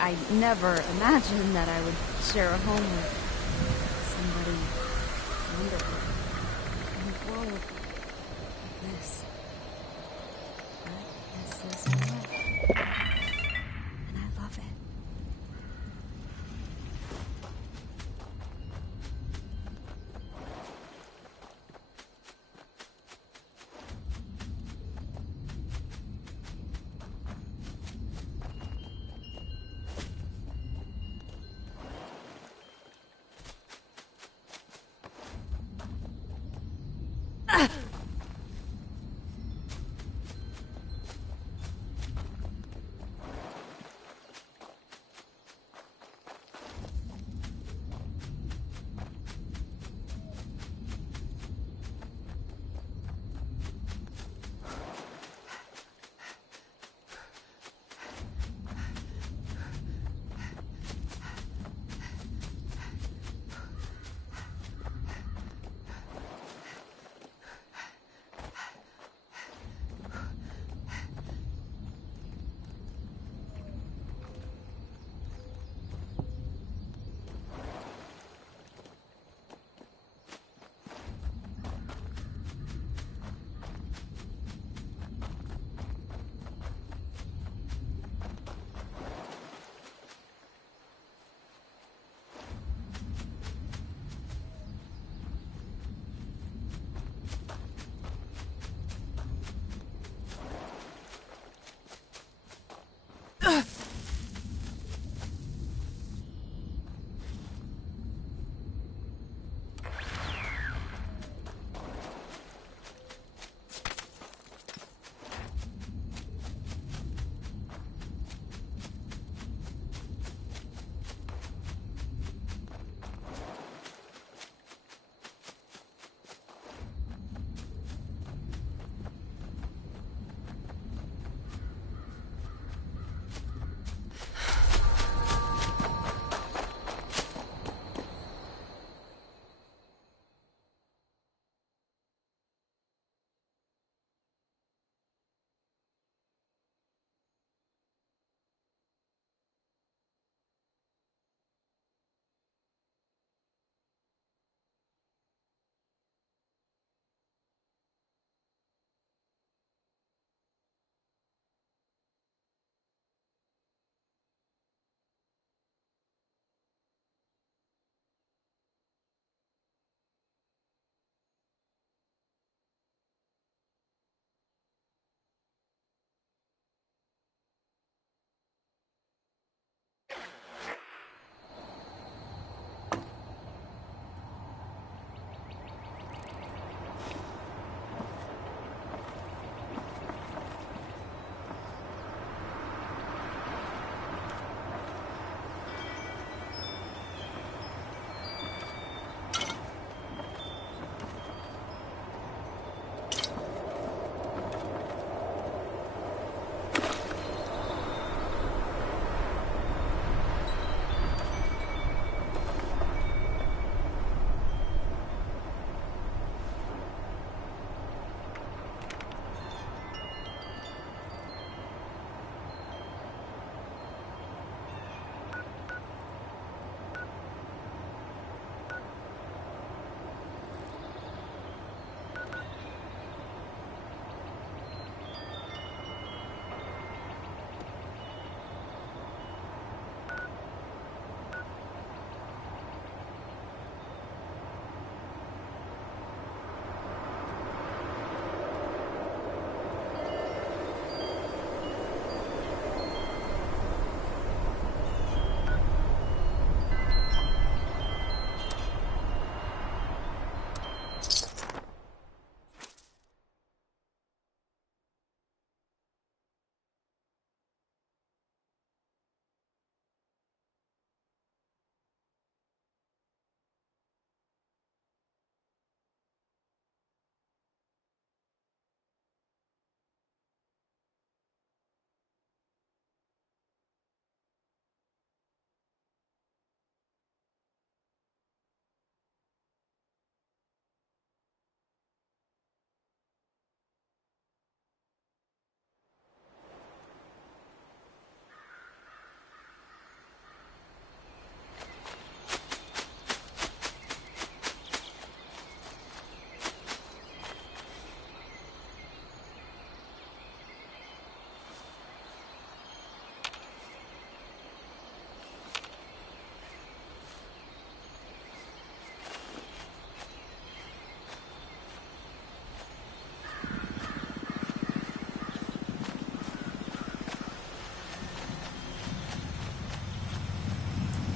I never imagined that I would share a home with somebody wonderful in a world like this. But this is my life, and I love it.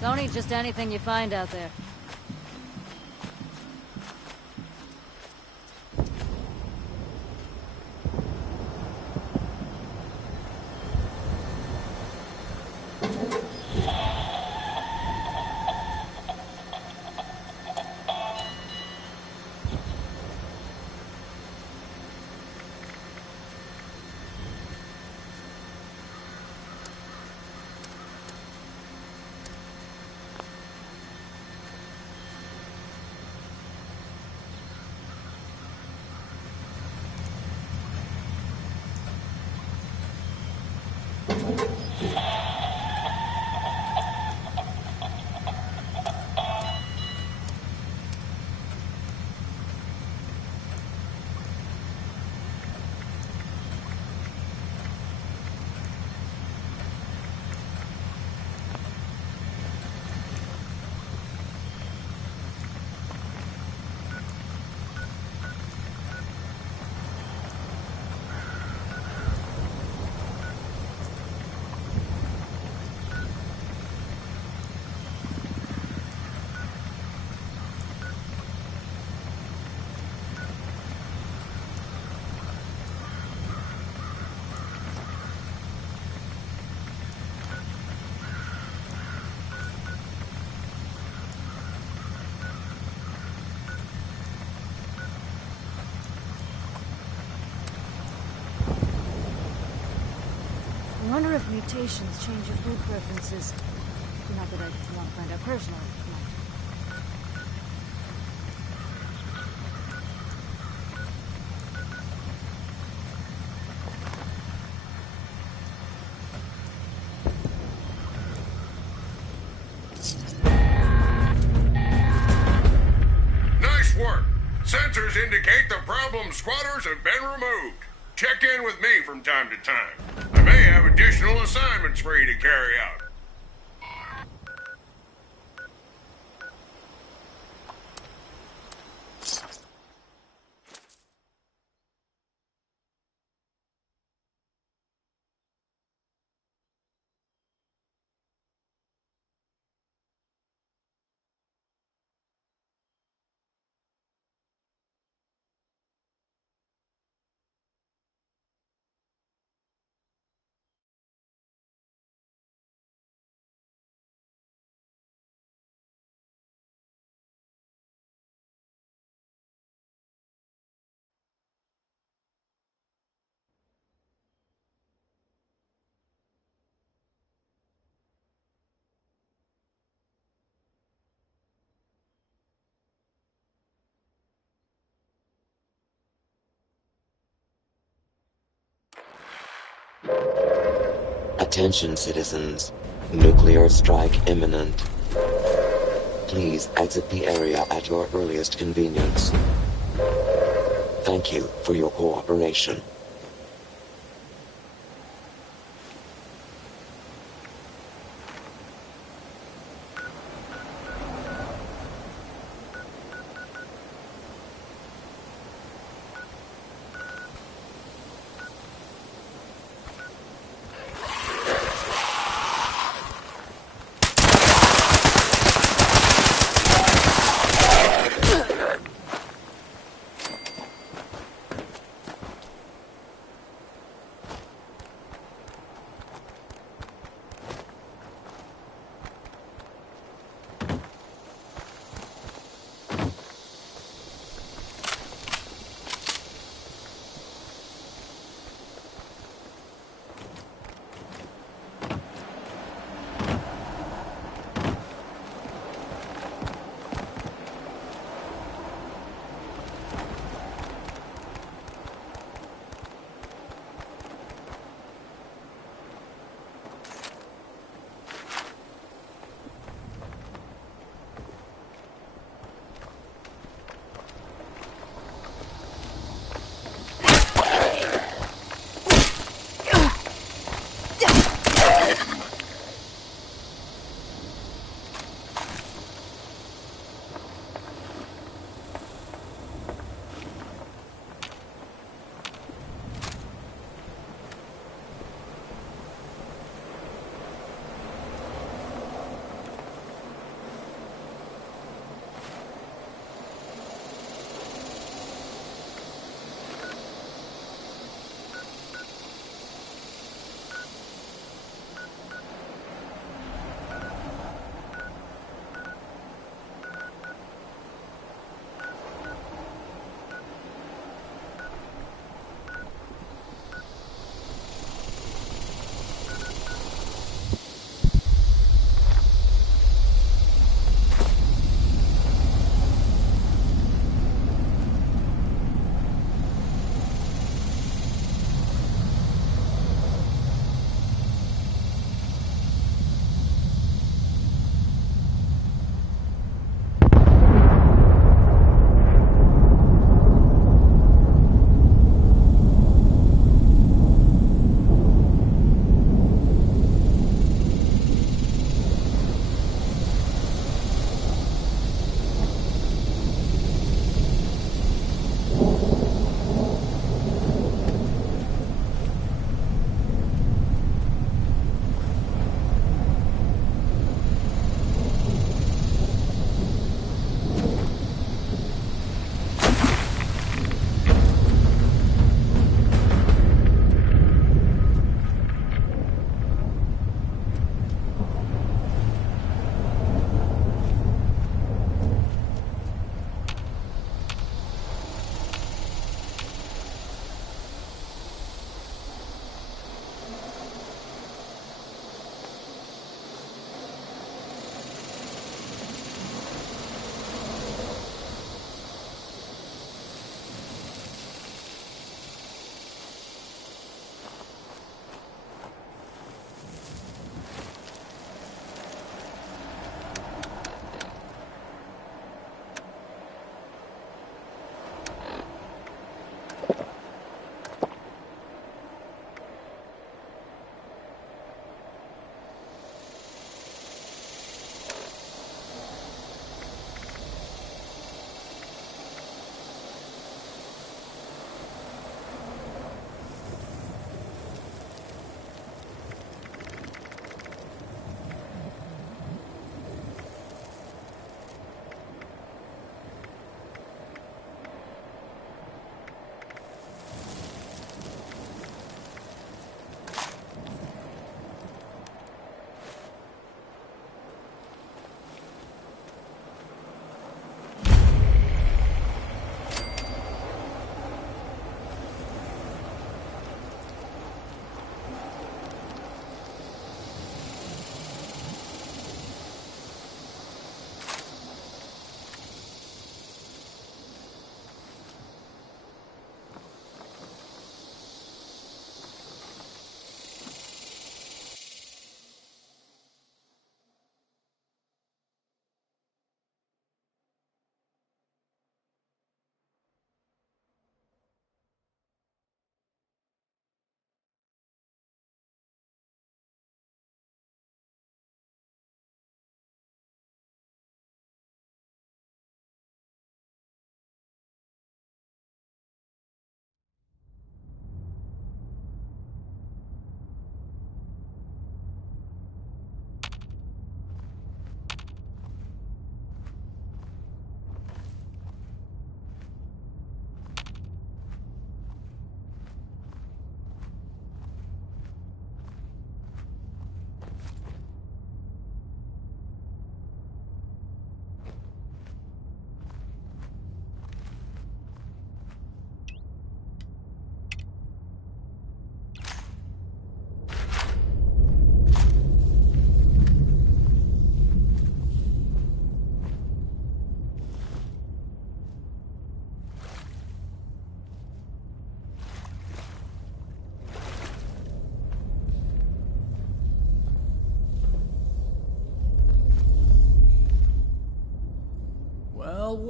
Don't eat just anything you find out there. I wonder if mutations change your food preferences. Not that I want to find out personally. Nice work! Sensors indicate the problem squatters have been removed. Check in with me from time to time. I may have additional assignments for you to carry out. Attention citizens, nuclear strike imminent. Please exit the area at your earliest convenience. Thank you for your cooperation.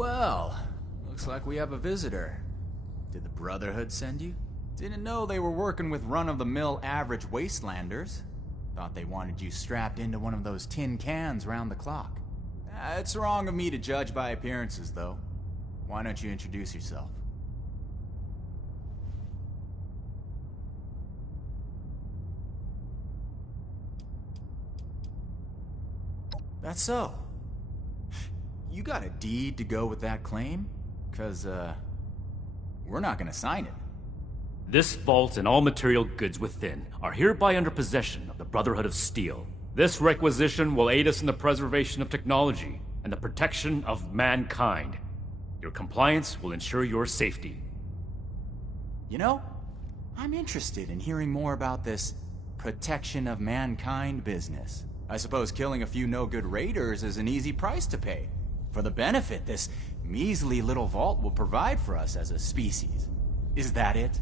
Well, looks like we have a visitor. Did the Brotherhood send you? Didn't know they were working with run-of-the-mill average wastelanders. Thought they wanted you strapped into one of those tin cans round the clock. It's wrong of me to judge by appearances, though. Why don't you introduce yourself? That's so. You got a deed to go with that claim? 'Cause, we're not gonna sign it. This vault and all material goods within are hereby under possession of the Brotherhood of Steel. This requisition will aid us in the preservation of technology and the protection of mankind. Your compliance will ensure your safety. You know, I'm interested in hearing more about this protection of mankind business. I suppose killing a few no-good raiders is an easy price to pay for the benefit this measly little vault will provide for us as a species. Is that it?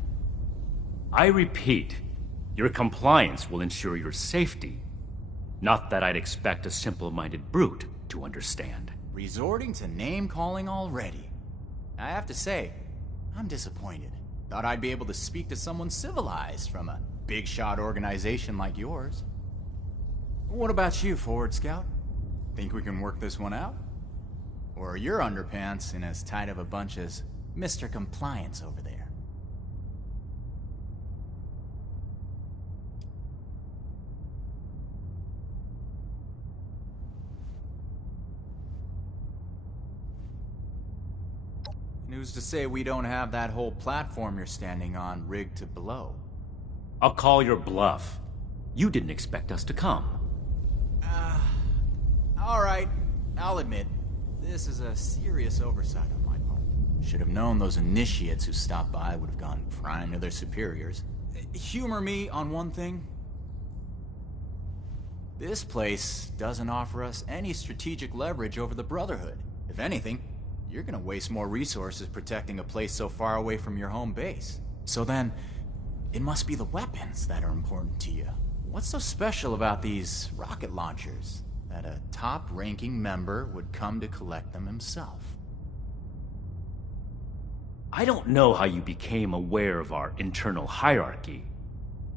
I repeat, your compliance will ensure your safety. Not that I'd expect a simple-minded brute to understand. Resorting to name-calling already. I have to say, I'm disappointed. Thought I'd be able to speak to someone civilized from a big-shot organization like yours. What about you, Forward Scout? Think we can work this one out? Or are your underpants in as tight of a bunch as Mr. Compliance over there? And who's to say we don't have that whole platform you're standing on rigged to blow? I'll call your bluff. You didn't expect us to come. Alright, I'll admit, this is a serious oversight on my part. Should have known those initiates who stopped by would have gone prime to their superiors. Humor me on one thing. This place doesn't offer us any strategic leverage over the Brotherhood. If anything, you're gonna waste more resources protecting a place so far away from your home base. So then, it must be the weapons that are important to you. What's so special about these rocket launchers that a top-ranking member would come to collect them himself? I don't know how you became aware of our internal hierarchy,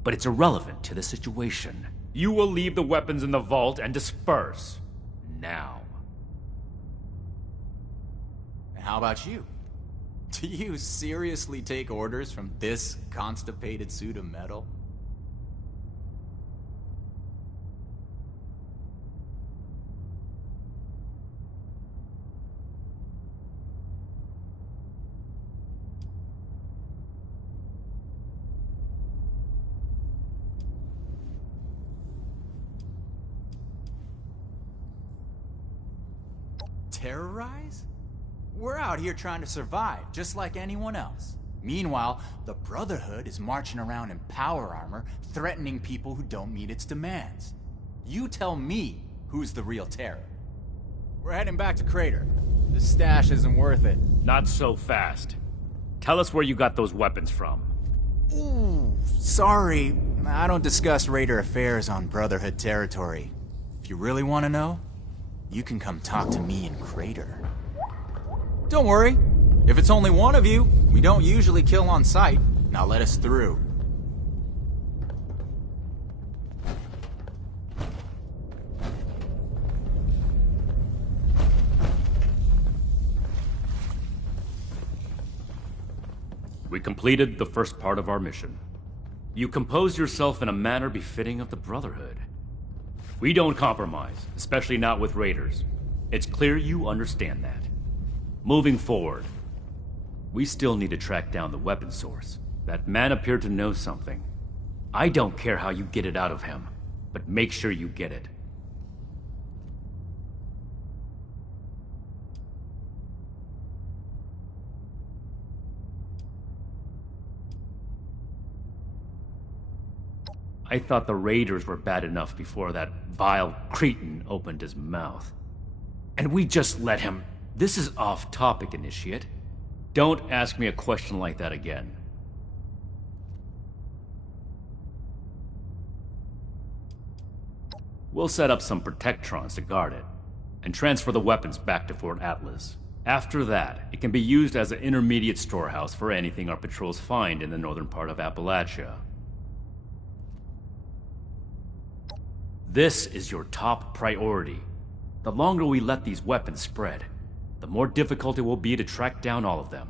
but it's irrelevant to the situation. You will leave the weapons in the vault and disperse. Now. How about you? Do you seriously take orders from this constipated suit of metal? Terrorize? We're out here trying to survive, just like anyone else. Meanwhile, the Brotherhood is marching around in power armor, threatening people who don't meet its demands. You tell me who's the real terror. We're heading back to Crater. This stash isn't worth it. Not so fast. Tell us where you got those weapons from. Ooh, sorry. I don't discuss Raider affairs on Brotherhood territory. If you really want to know, you can come talk to me in Crater. Don't worry. If it's only one of you, we don't usually kill on sight. Now let us through. We completed the first part of our mission. You composed yourself in a manner befitting of the Brotherhood. We don't compromise, especially not with raiders. It's clear you understand that. Moving forward, we still need to track down the weapon source. That man appeared to know something. I don't care how you get it out of him, but make sure you get it. I thought the raiders were bad enough before that vile cretin opened his mouth. And we just let him. This is off topic, Initiate. Don't ask me a question like that again. We'll set up some protectrons to guard it, and transfer the weapons back to Fort Atlas. After that, it can be used as an intermediate storehouse for anything our patrols find in the northern part of Appalachia. This is your top priority. The longer we let these weapons spread, the more difficult it will be to track down all of them.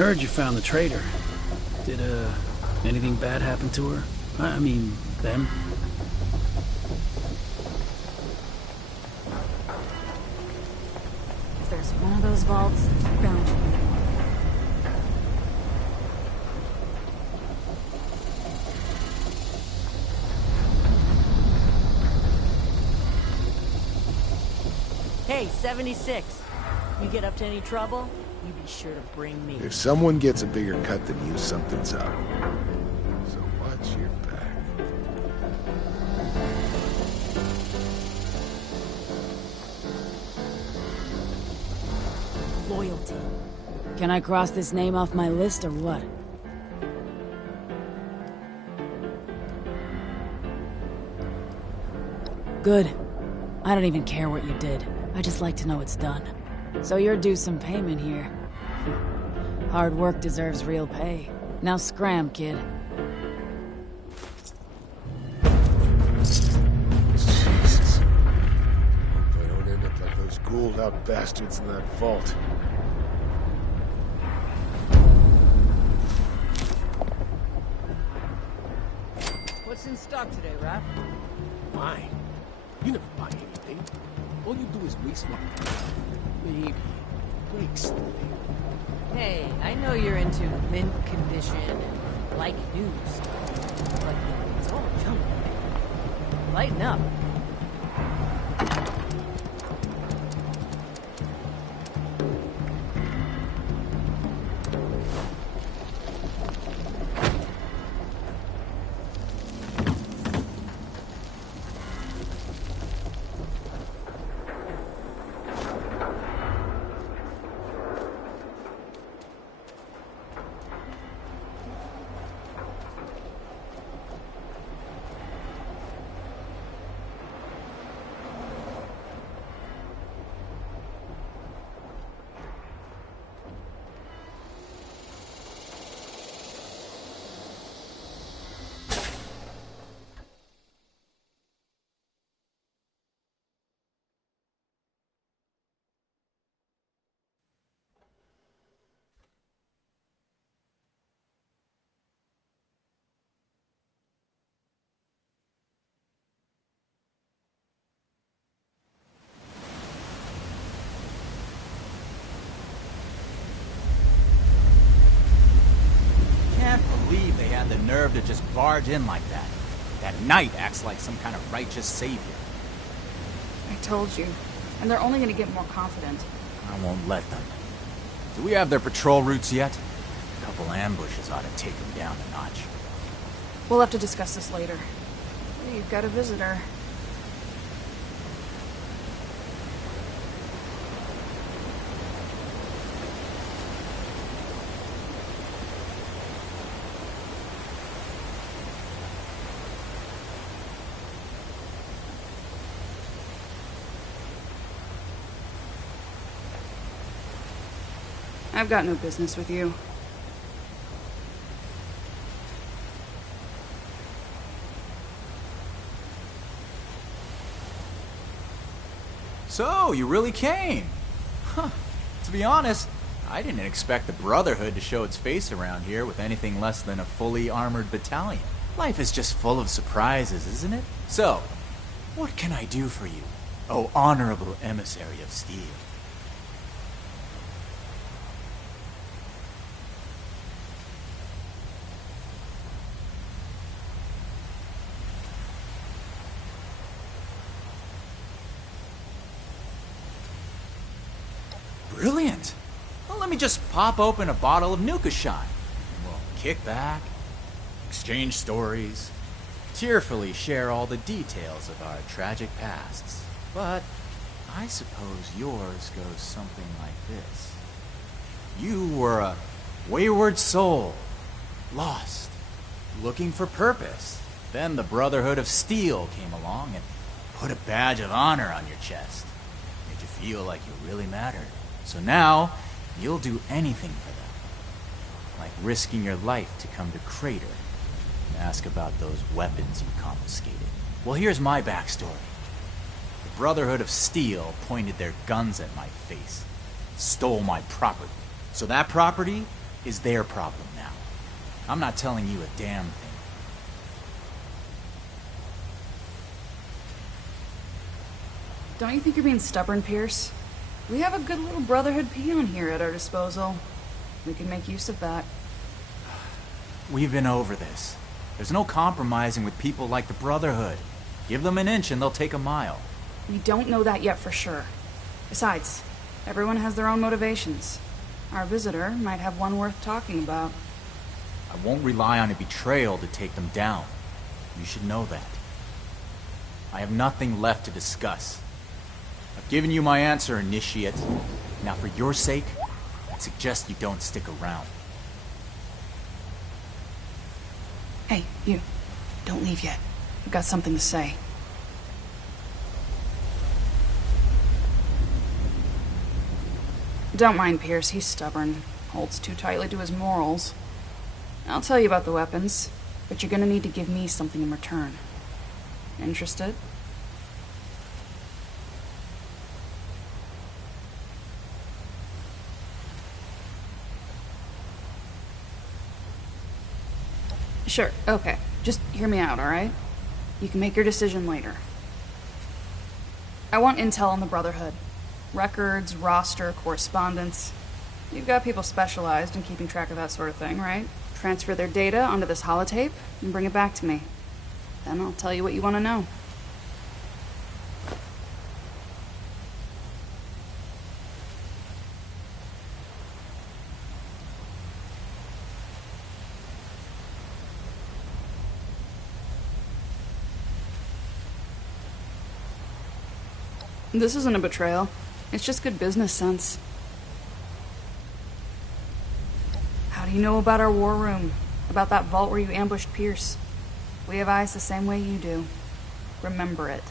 heard you found the traitor. Did, anything bad happen to her? I mean, them? If there's one of those vaults, there's bound to be one. Hey, 76. You get up to any trouble, you be sure to bring me. If someone gets a bigger cut than you, something's up. So watch your back. Loyalty. Can I cross this name off my list or what? Good. I don't even care what you did. I just like to know it's done. So you're due some payment here. Hard work deserves real pay. Now scram, kid. Jesus. Hope I don't end up like those ghouled-out bastards in that vault. What's in stock today, Raph? Why? You never buy anything. All you do is waste money. Maybe break something. Hey, I know you're into mint condition and like news stuff, but it's all junk. Lighten up. Believe they had the nerve to just barge in like that. That knight acts like some kind of righteous savior. I told you. And they're only gonna get more confident. I won't let them. Do we have their patrol routes yet? A couple ambushes ought to take them down a notch. We'll have to discuss this later. Hey, you've got a visitor. I've got no business with you. So, you really came? Huh. To be honest, I didn't expect the Brotherhood to show its face around here with anything less than a fully armored battalion. Life is just full of surprises, isn't it? So, what can I do for you, oh honorable emissary of steel? Brilliant! Well, let me just pop open a bottle of Nuka Shine. We'll kick back, exchange stories, tearfully share all the details of our tragic pasts. But I suppose yours goes something like this. You were a wayward soul, lost, looking for purpose. Then the Brotherhood of Steel came along and put a badge of honor on your chest. Made you feel like you really mattered. So now, you'll do anything for them. Like risking your life to come to Crater and ask about those weapons you confiscated. Well, here's my backstory. The Brotherhood of Steel pointed their guns at my face, stole my property. So that property is their problem now. I'm not telling you a damn thing. Don't you think you're being stubborn, Pierce? We have a good little Brotherhood peon here at our disposal. We can make use of that. We've been over this. There's no compromising with people like the Brotherhood. Give them an inch and they'll take a mile. We don't know that yet for sure. Besides, everyone has their own motivations. Our visitor might have one worth talking about. I won't rely on a betrayal to take them down. You should know that. I have nothing left to discuss. I've given you my answer, Initiate. Now for your sake, I'd suggest you don't stick around. Hey, you. Don't leave yet. I've got something to say. Don't mind Pierce, he's stubborn. Holds too tightly to his morals. I'll tell you about the weapons, but you're gonna need to give me something in return. Interested? Sure, okay. Just hear me out, alright? You can make your decision later. I want intel on the Brotherhood. Records, roster, correspondence. You've got people specialized in keeping track of that sort of thing, right? Transfer their data onto this holotape and bring it back to me. Then I'll tell you what you want to know. This isn't a betrayal. It's just good business sense. How do you know about our war room? About that vault where you ambushed Pierce? We have eyes the same way you do. Remember it.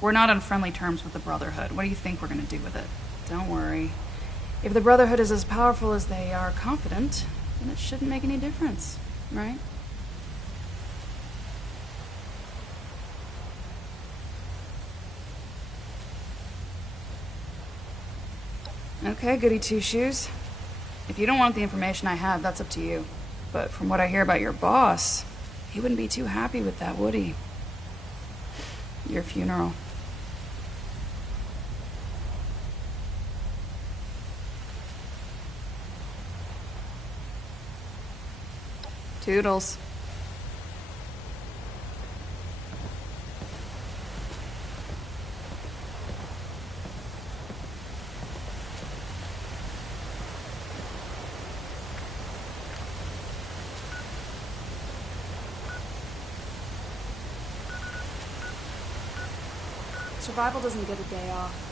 We're not on friendly terms with the Brotherhood. What do you think we're gonna do with it? Don't worry. If the Brotherhood is as powerful as they are confident, then it shouldn't make any difference, right? Okay, goody two-shoes. If you don't want the information I have, that's up to you. But from what I hear about your boss, he wouldn't be too happy with that, would he? Your funeral. Toodles. Survival doesn't get a day off.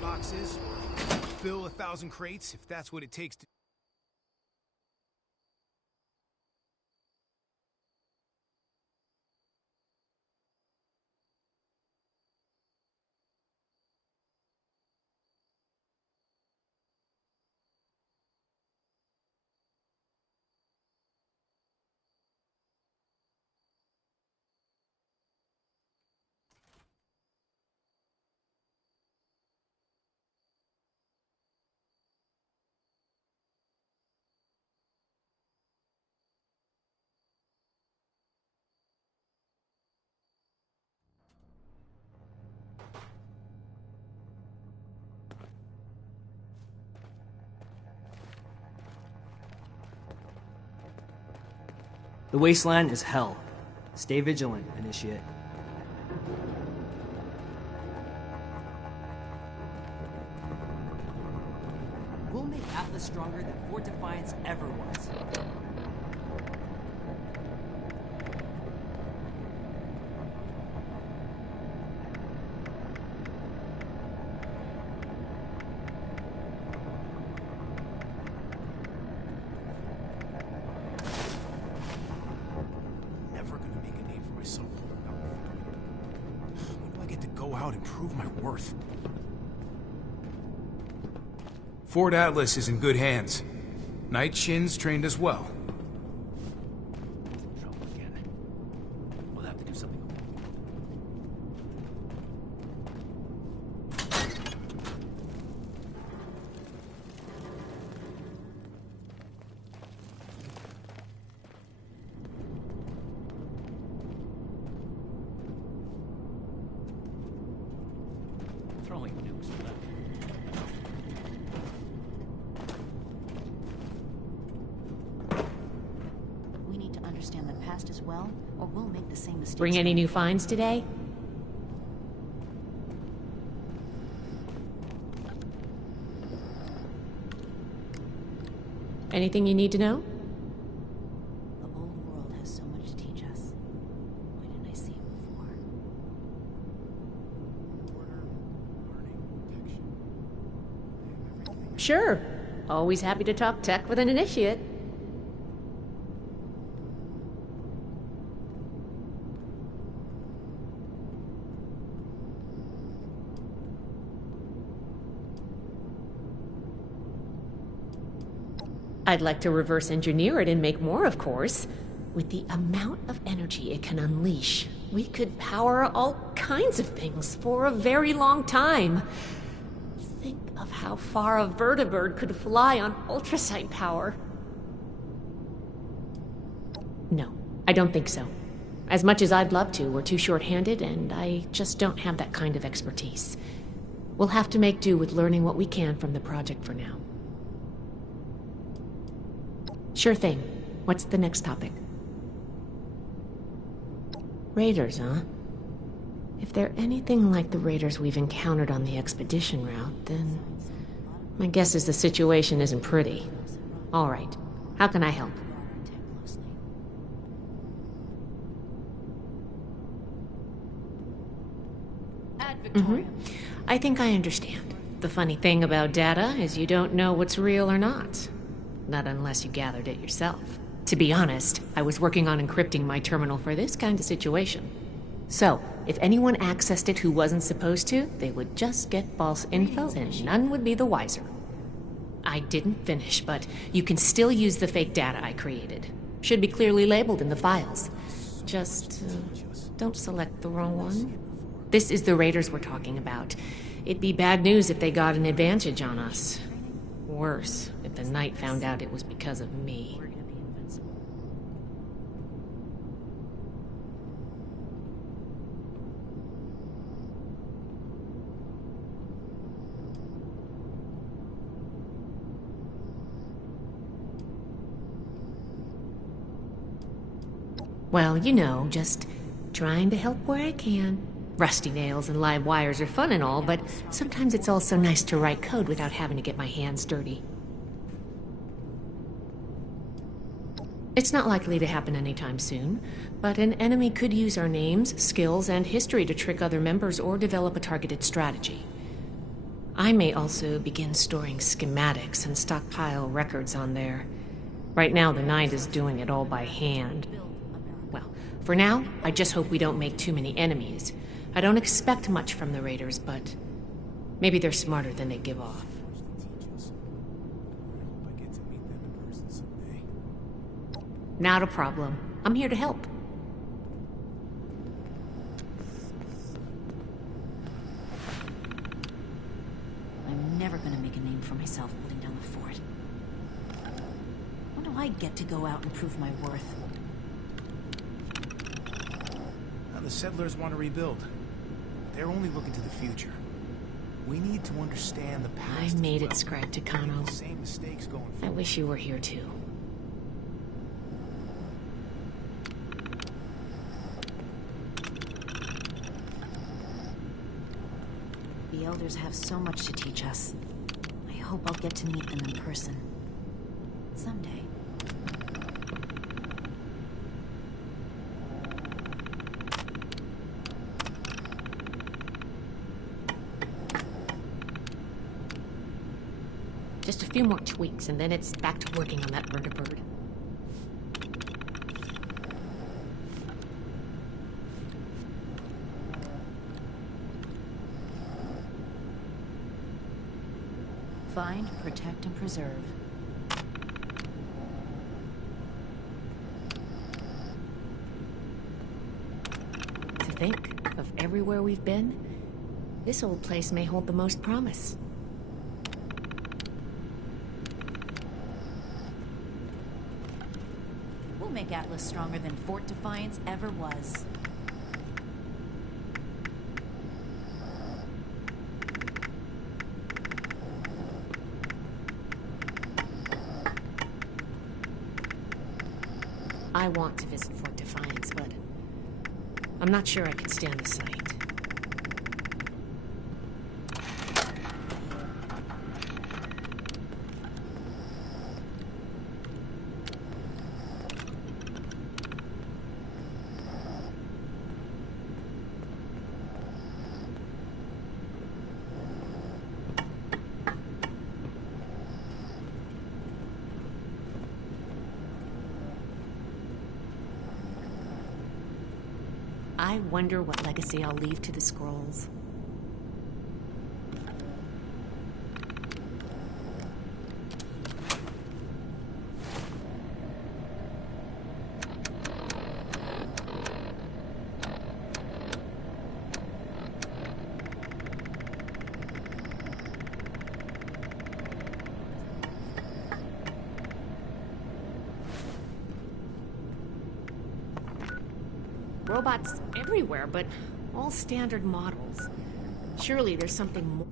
Boxes, fill 1,000 crates if that's what it takes to. The wasteland is hell. Stay vigilant, Initiate. We'll make Atlas stronger than Fort Defiance ever was. Never gonna make a name for myself. When do I get to go out and prove my worth? Fort Atlas is in good hands. Night Shin's trained as well. Trouble again. We'll have to do something. Throwing nukes for that. We need to understand the past as well, or we'll make the same mistakes. Bring any new finds today? Anything you need to know? The old world has so much to teach us. Why didn't I see it before? Order, learning, protection. Everything. Sure. Always happy to talk tech with an initiate. I'd like to reverse engineer it and make more, of course. With the amount of energy it can unleash, we could power all kinds of things for a very long time. Think of how far a vertibird could fly on ultrasight power. No, I don't think so. As much as I'd love to, we're too short-handed, and I just don't have that kind of expertise. We'll have to make do with learning what we can from the project for now. Sure thing. What's the next topic? Raiders, huh? If they're anything like the raiders we've encountered on the expedition route, then my guess is the situation isn't pretty. All right. How can I help? I think I understand. The funny thing about data is you don't know what's real or not. Not unless you gathered it yourself. To be honest, I was working on encrypting my terminal for this kind of situation. So, if anyone accessed it who wasn't supposed to, they would just get false info and none would be the wiser. I didn't finish, but you can still use the fake data I created. Should be clearly labeled in the files. Just don't select the wrong one. This is the raiders we're talking about. It'd be bad news if they got an advantage on us. Worse, if the Knight found out it was because of me. Well, you know, just trying to help where I can. Rusty nails and live wires are fun and all, but sometimes it's also nice to write code without having to get my hands dirty. It's not likely to happen anytime soon, but an enemy could use our names, skills, and history to trick other members or develop a targeted strategy. I may also begin storing schematics and stockpile records on there. Right now, the Knight is doing it all by hand. Well, for now, I just hope we don't make too many enemies. I don't expect much from the raiders, but maybe they're smarter than they give off. Not a problem. I'm here to help. I'm never gonna make a name for myself holding down the fort. When do I get to go out and prove my worth? Now the settlers want to rebuild. They're only looking to the future. We need to understand the past. I made it, Scribe Takano. Same mistakes going I forward. wish you were here too. The elders have so much to teach us. I hope I'll get to meet them in person. Someday. Just a few more tweaks, and then it's back to working on that vertibird. Find, protect, and preserve. To think of everywhere we've been, this old place may hold the most promise. We'll make Atlas stronger than Fort Defiance ever was. I want to visit Fort Defiance, but I'm not sure I can stand the sight. I wonder what legacy I'll leave to the scrolls. Robots everywhere, but all standard models. Surely there's something more.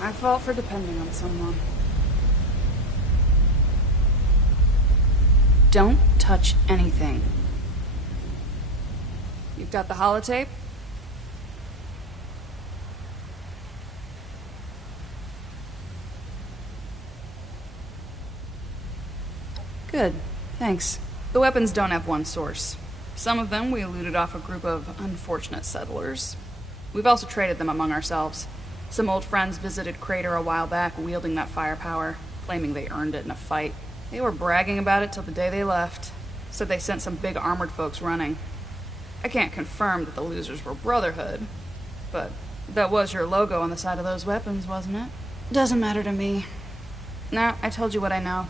My fault for depending on someone. Don't touch anything. You've got the holotape? Good, thanks. The weapons don't have one source. Some of them we looted off a group of unfortunate settlers. We've also traded them among ourselves. Some old friends visited Crater a while back wielding that firepower, claiming they earned it in a fight. They were bragging about it till the day they left. Said they sent some big armored folks running. I can't confirm that the losers were Brotherhood, but that was your logo on the side of those weapons, wasn't it? Doesn't matter to me. Now, I told you what I know.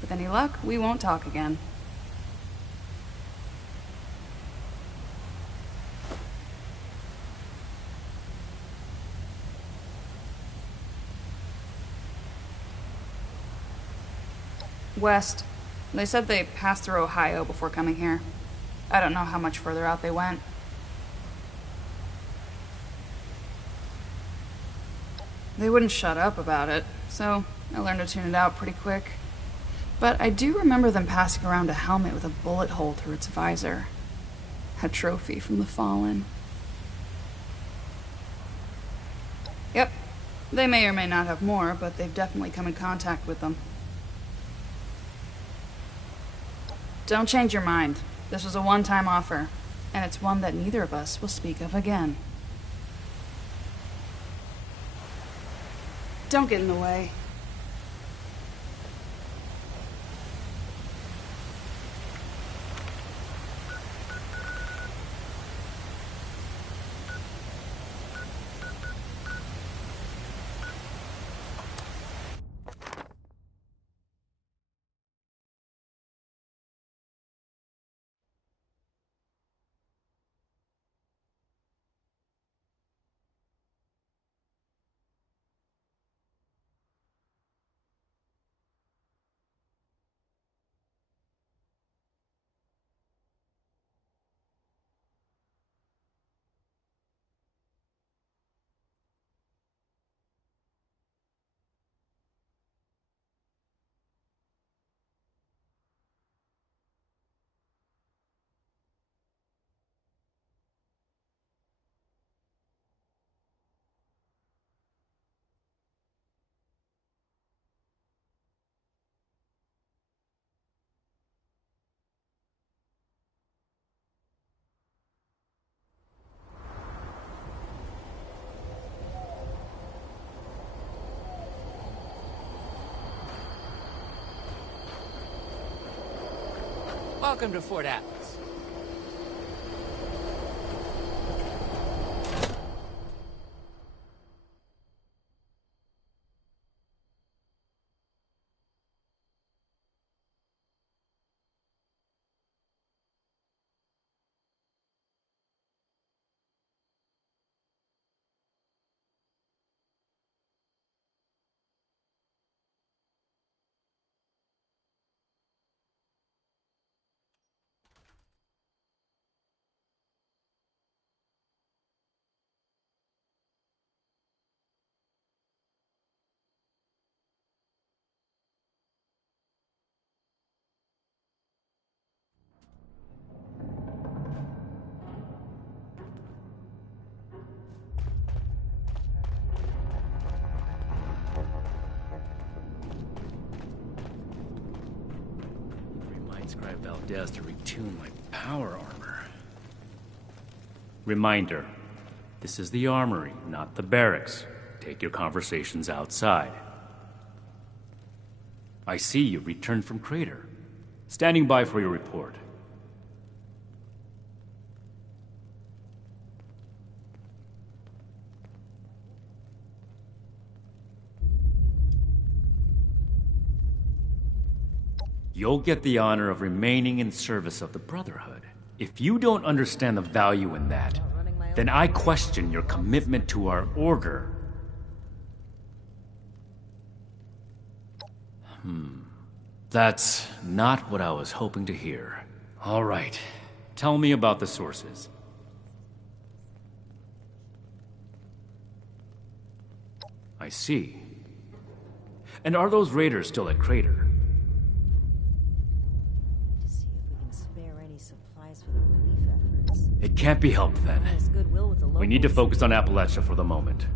With any luck, we won't talk again. West. They said they passed through Ohio before coming here. I don't know how much further out they went. They wouldn't shut up about it, so I learned to tune it out pretty quick. But I do remember them passing around a helmet with a bullet hole through its visor. A trophy from the Fallen. Yep. They may or may not have more, but they've definitely come in contact with them. Don't change your mind. This was a one-time offer, and it's one that neither of us will speak of again. Don't get in the way. Welcome to Fort Atlas. Scribe Valdez to retune my power armor. Reminder, this is the armory, not the barracks. Take your conversations outside. I see you returned from Crater. Standing by for your report. You'll get the honor of remaining in service of the Brotherhood. If you don't understand the value in that, then I question your commitment to our order. That's not what I was hoping to hear. All right. Tell me about the sources. I see. And are those raiders still at Crater? It can't be helped then. We need to focus on Appalachia for the moment.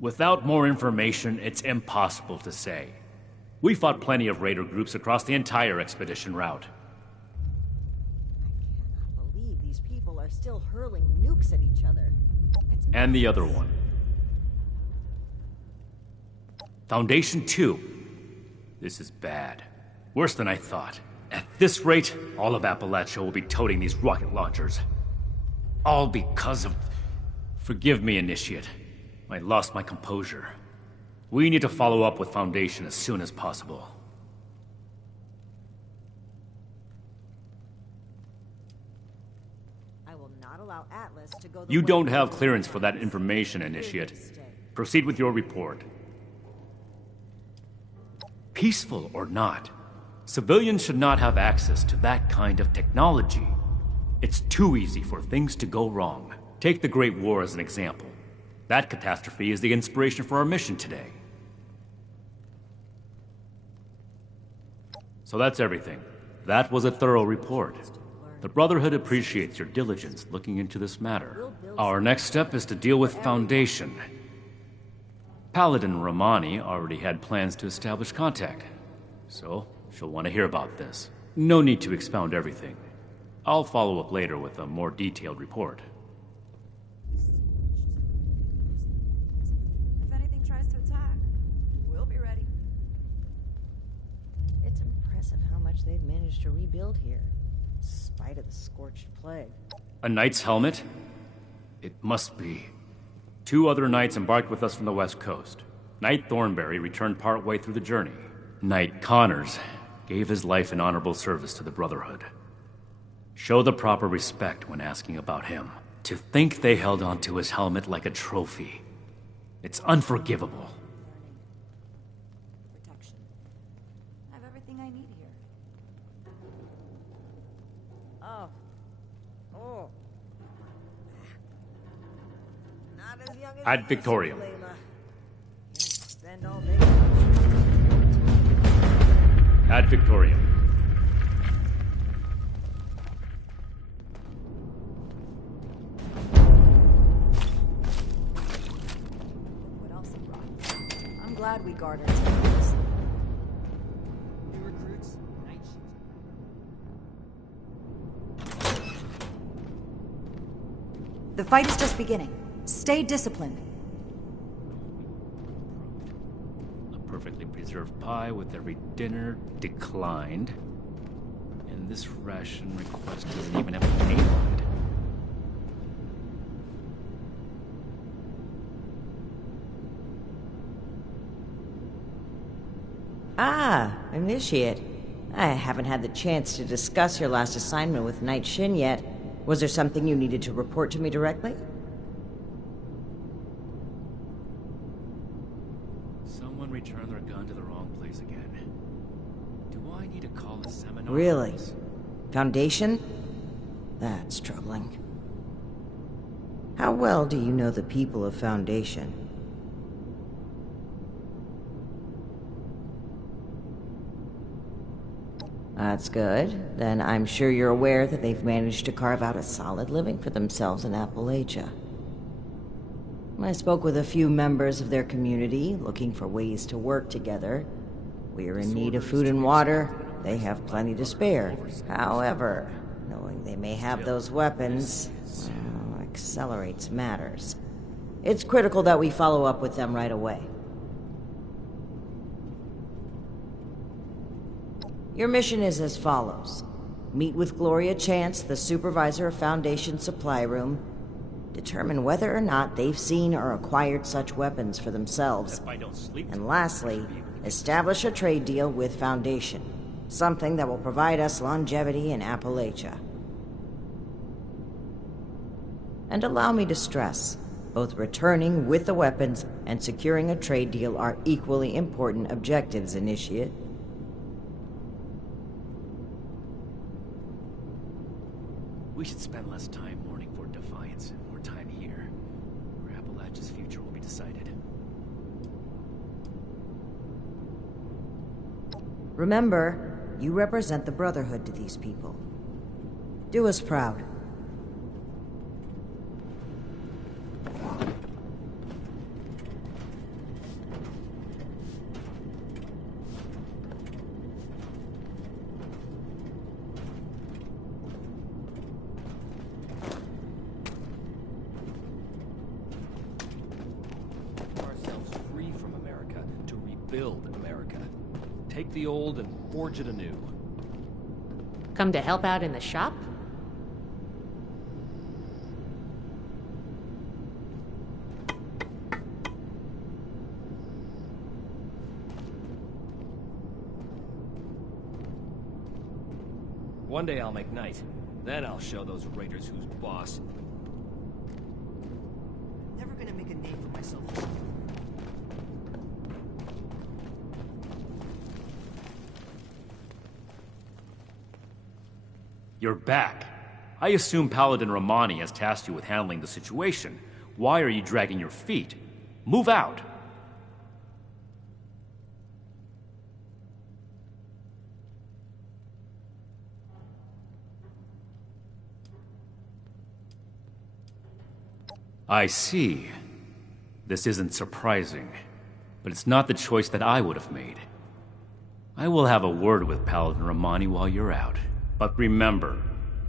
Without more information, it's impossible to say. We fought plenty of raider groups across the entire expedition route. I cannot believe these people are still hurling nukes at each other. And the other one. Foundation 2. This is bad. Worse than I thought. At this rate, all of Appalachia will be toting these rocket launchers. All because of... Forgive me, Initiate. I lost my composure. We need to follow up with Foundation as soon as possible. I will not allow Atlas to go the You way don't of have the clearance for that Alliance. information, Here you Initiate. stay. Proceed with your report. Peaceful or not, civilians should not have access to that kind of technology. It's too easy for things to go wrong. Take the Great War as an example. That catastrophe is the inspiration for our mission today. So that's everything. That was a thorough report. The Brotherhood appreciates your diligence looking into this matter. Our next step is to deal with Foundation. Paladin Romani already had plans to establish contact, so she'll want to hear about this. No need to expound everything. I'll follow up later with a more detailed report. If anything tries to attack, we'll be ready. It's impressive how much they've managed to rebuild here, in spite of the scorched plague. A knight's helmet? It must be. 2 other knights embarked with us from the west coast. Knight Thornberry returned partway through the journey. Knight Connors gave his life in honorable service to the Brotherhood. Show the proper respect when asking about him. To think they held onto his helmet like a trophy. It's unforgivable. Protection. I have everything I need here. Oh. Oh. Not as young as Ad you used to be, Victoriam. Layla. Can't spend all day. Ad Victoriam. What else he brought? I'm glad we guard our tables. New recruits, night shift. The fight is just beginning. Stay disciplined. A perfectly preserved pie with every dinner declined. And this ration request doesn't even have a name on it. Ah, Initiate. I haven't had the chance to discuss your last assignment with Knight Shin yet. Was there something you needed to report to me directly? Someone returned their gun to the wrong place again. Do I need to call a seminar? Really? Foundation? That's troubling. How well do you know the people of Foundation? That's good. Then I'm sure you're aware that they've managed to carve out a solid living for themselves in Appalachia. I spoke with a few members of their community, looking for ways to work together. We are in need of food and water. They have plenty to spare. However, knowing they may have those weapons, accelerates matters. It's critical that we follow up with them right away. Your mission is as follows. Meet with Gloria Chance, the supervisor of Foundation Supply Room. Determine whether or not they've seen or acquired such weapons for themselves. And lastly, establish a trade deal with Foundation. Something that will provide us longevity in Appalachia. And allow me to stress, both returning with the weapons and securing a trade deal are equally important objectives, Initiate. We should spend less time mourning for Defiance and more time here, where Appalachia's future will be decided. Remember, you represent the Brotherhood to these people. Do us proud. build America. Take the old and forge it anew. Come to help out in the shop? One day I'll make night. Then I'll show those raiders who's boss. Never gonna make a name for myself. You're back. I assume Paladin Romani has tasked you with handling the situation. Why are you dragging your feet? Move out! I see. This isn't surprising, but it's not the choice that I would have made. I will have a word with Paladin Romani while you're out. But remember,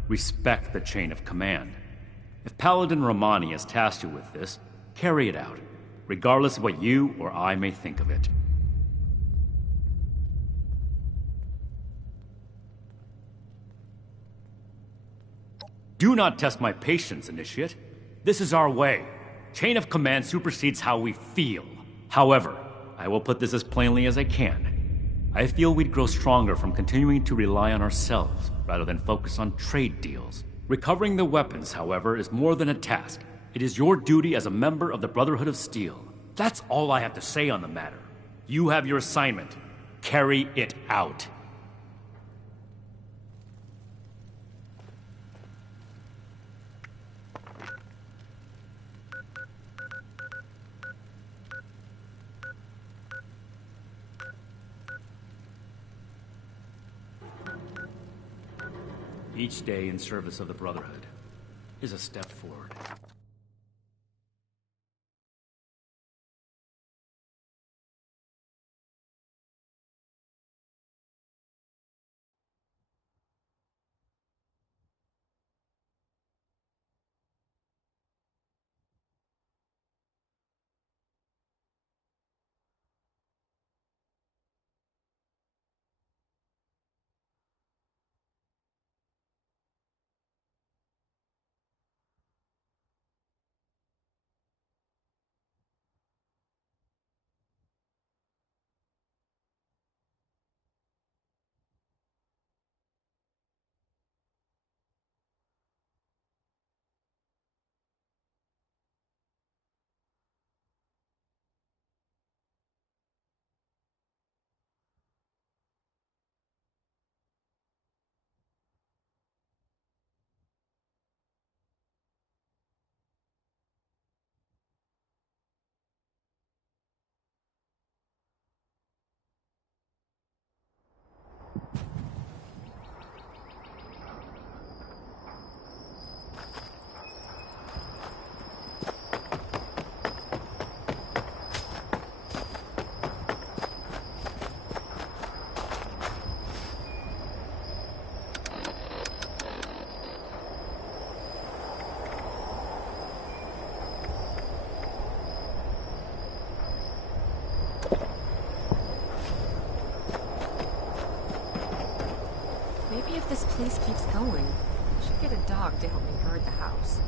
respect the chain of command. If Paladin Romani has tasked you with this, carry it out, regardless of what you or I may think of it. Do not test my patience, Initiate. This is our way. Chain of command supersedes how we feel. However, I will put this as plainly as I can. I feel we'd grow stronger from continuing to rely on ourselves rather than focus on trade deals. Recovering the weapons, however, is more than a task. It is your duty as a member of the Brotherhood of Steel. That's all I have to say on the matter. You have your assignment. Carry it out. Each day in service of the Brotherhood is a step forward. Maybe if this place keeps going, I should get a dog to help me guard the house.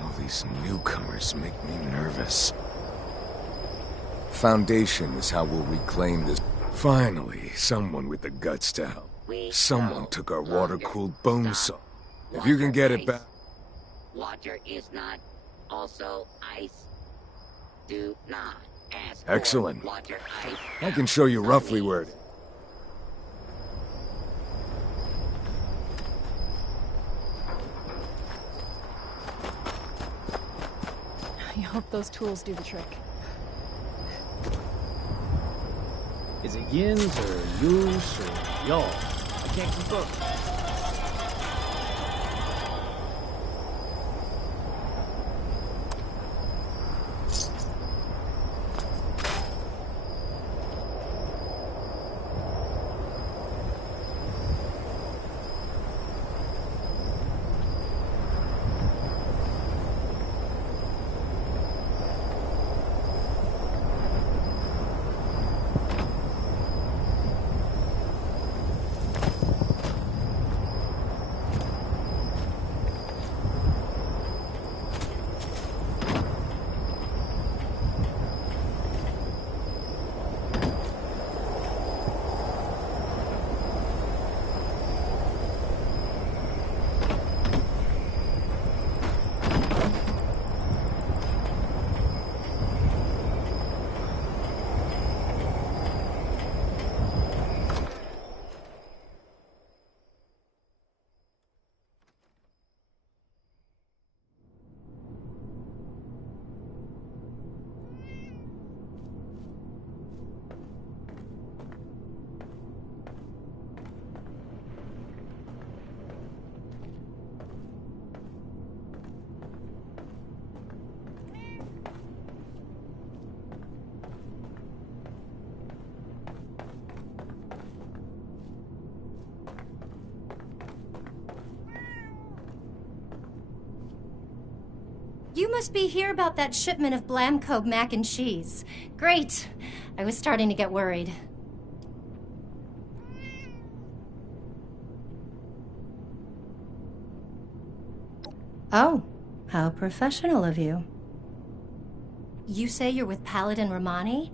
All these newcomers make me nervous. Foundation is how we'll reclaim this. Finally, someone with the guts to help. Someone took our water-cooled bone saw. If you can get it back... Water is not also ice. Do not ask. Excellent. Water, ice. I can show you roughly where it is. I hope those tools do the trick. Is it yins or yous or y'all? I can't keep up. you must be here about that shipment of Blamco mac and cheese. Great. I was starting to get worried. Oh, how professional of you. You say you're with Paladin Romani?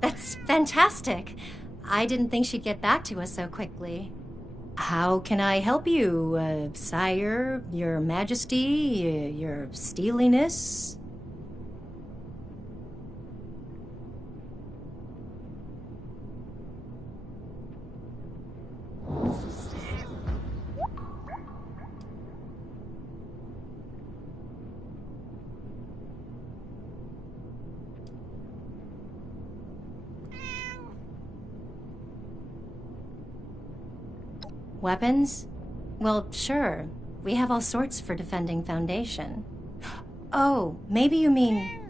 That's fantastic. I didn't think she'd get back to us so quickly. How can I help you, sire, your majesty, your steeliness? Weapons? Well, sure. We have all sorts for defending Foundation. Oh, maybe you mean...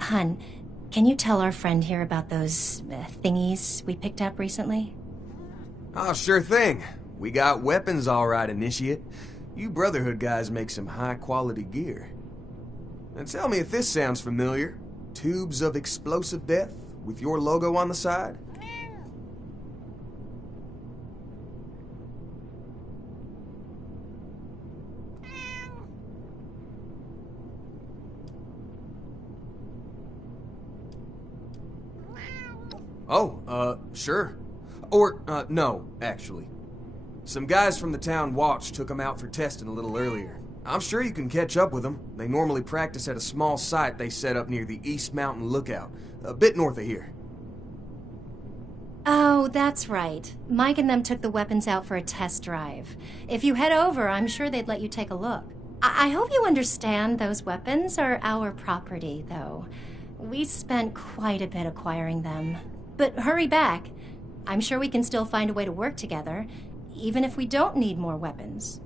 Hun, can you tell our friend here about those thingies we picked up recently? Oh, sure thing. We got weapons all right, Initiate. You Brotherhood guys make some high-quality gear. And tell me if this sounds familiar. Tubes of explosive death with your logo on the side? Oh, sure. Or, no, actually. Some guys from the town watch took them out for testing a little earlier. I'm sure you can catch up with them. They normally practice at a small site they set up near the East Mountain Lookout, a bit north of here. Oh, that's right. Mike and them took the weapons out for a test drive. If you head over, I'm sure they'd let you take a look. I hope you understand those weapons are our property, though. We spent quite a bit acquiring them. But hurry back. I'm sure we can still find a way to work together, even if we don't need more weapons.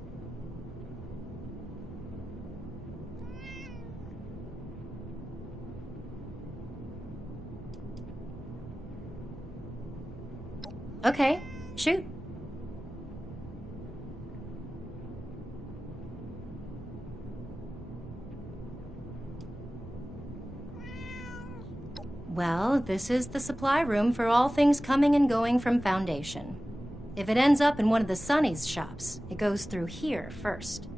Okay, shoot. Well, this is the supply room for all things coming and going from Foundation. If it ends up in one of the Sonny's shops, it goes through here first.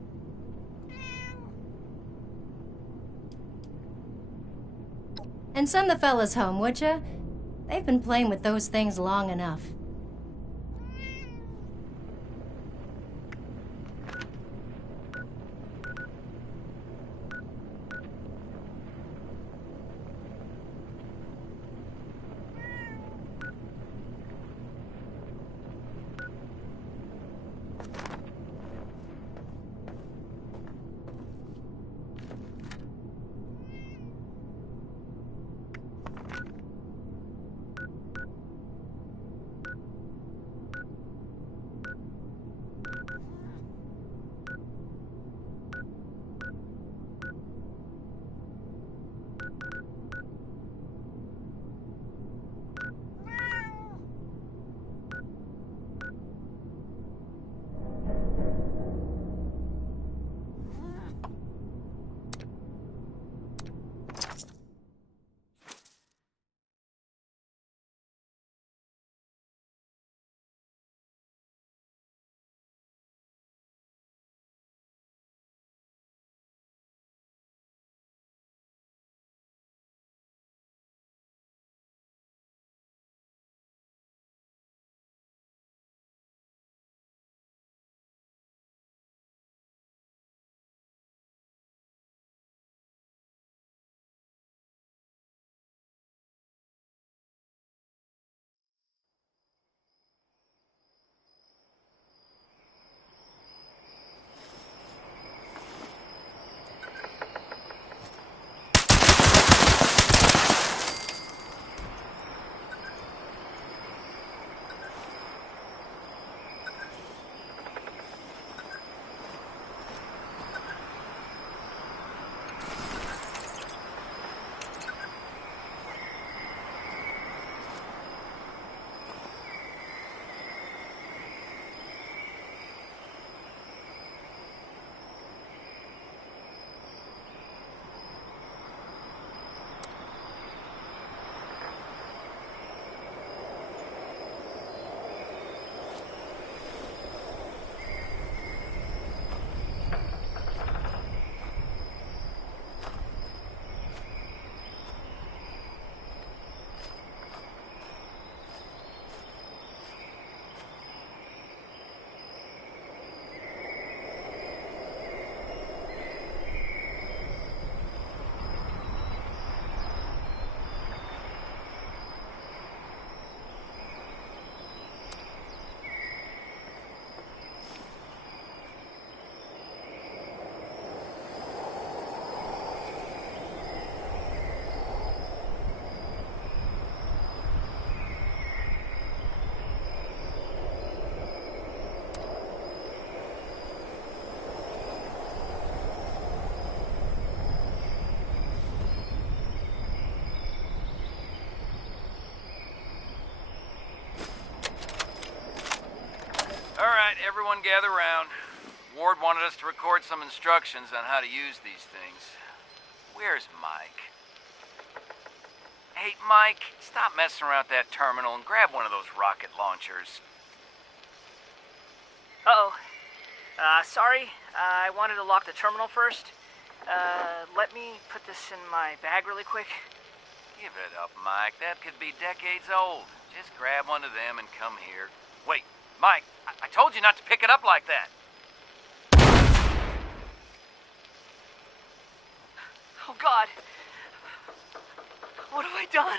And send the fellas home, would ya? They've been playing with those things long enough. everyone gather around. Ward wanted us to record some instructions on how to use these things. Where's Mike? Hey, Mike, stop messing around with that terminal and grab one of those rocket launchers. Uh-oh. Sorry. I wanted to lock the terminal first. Let me put this in my bag really quick. Give it up, Mike. That could be decades old. Just grab one of them and come here. Wait, Mike, I told you not to pick it up like that. Oh, God. What have I done?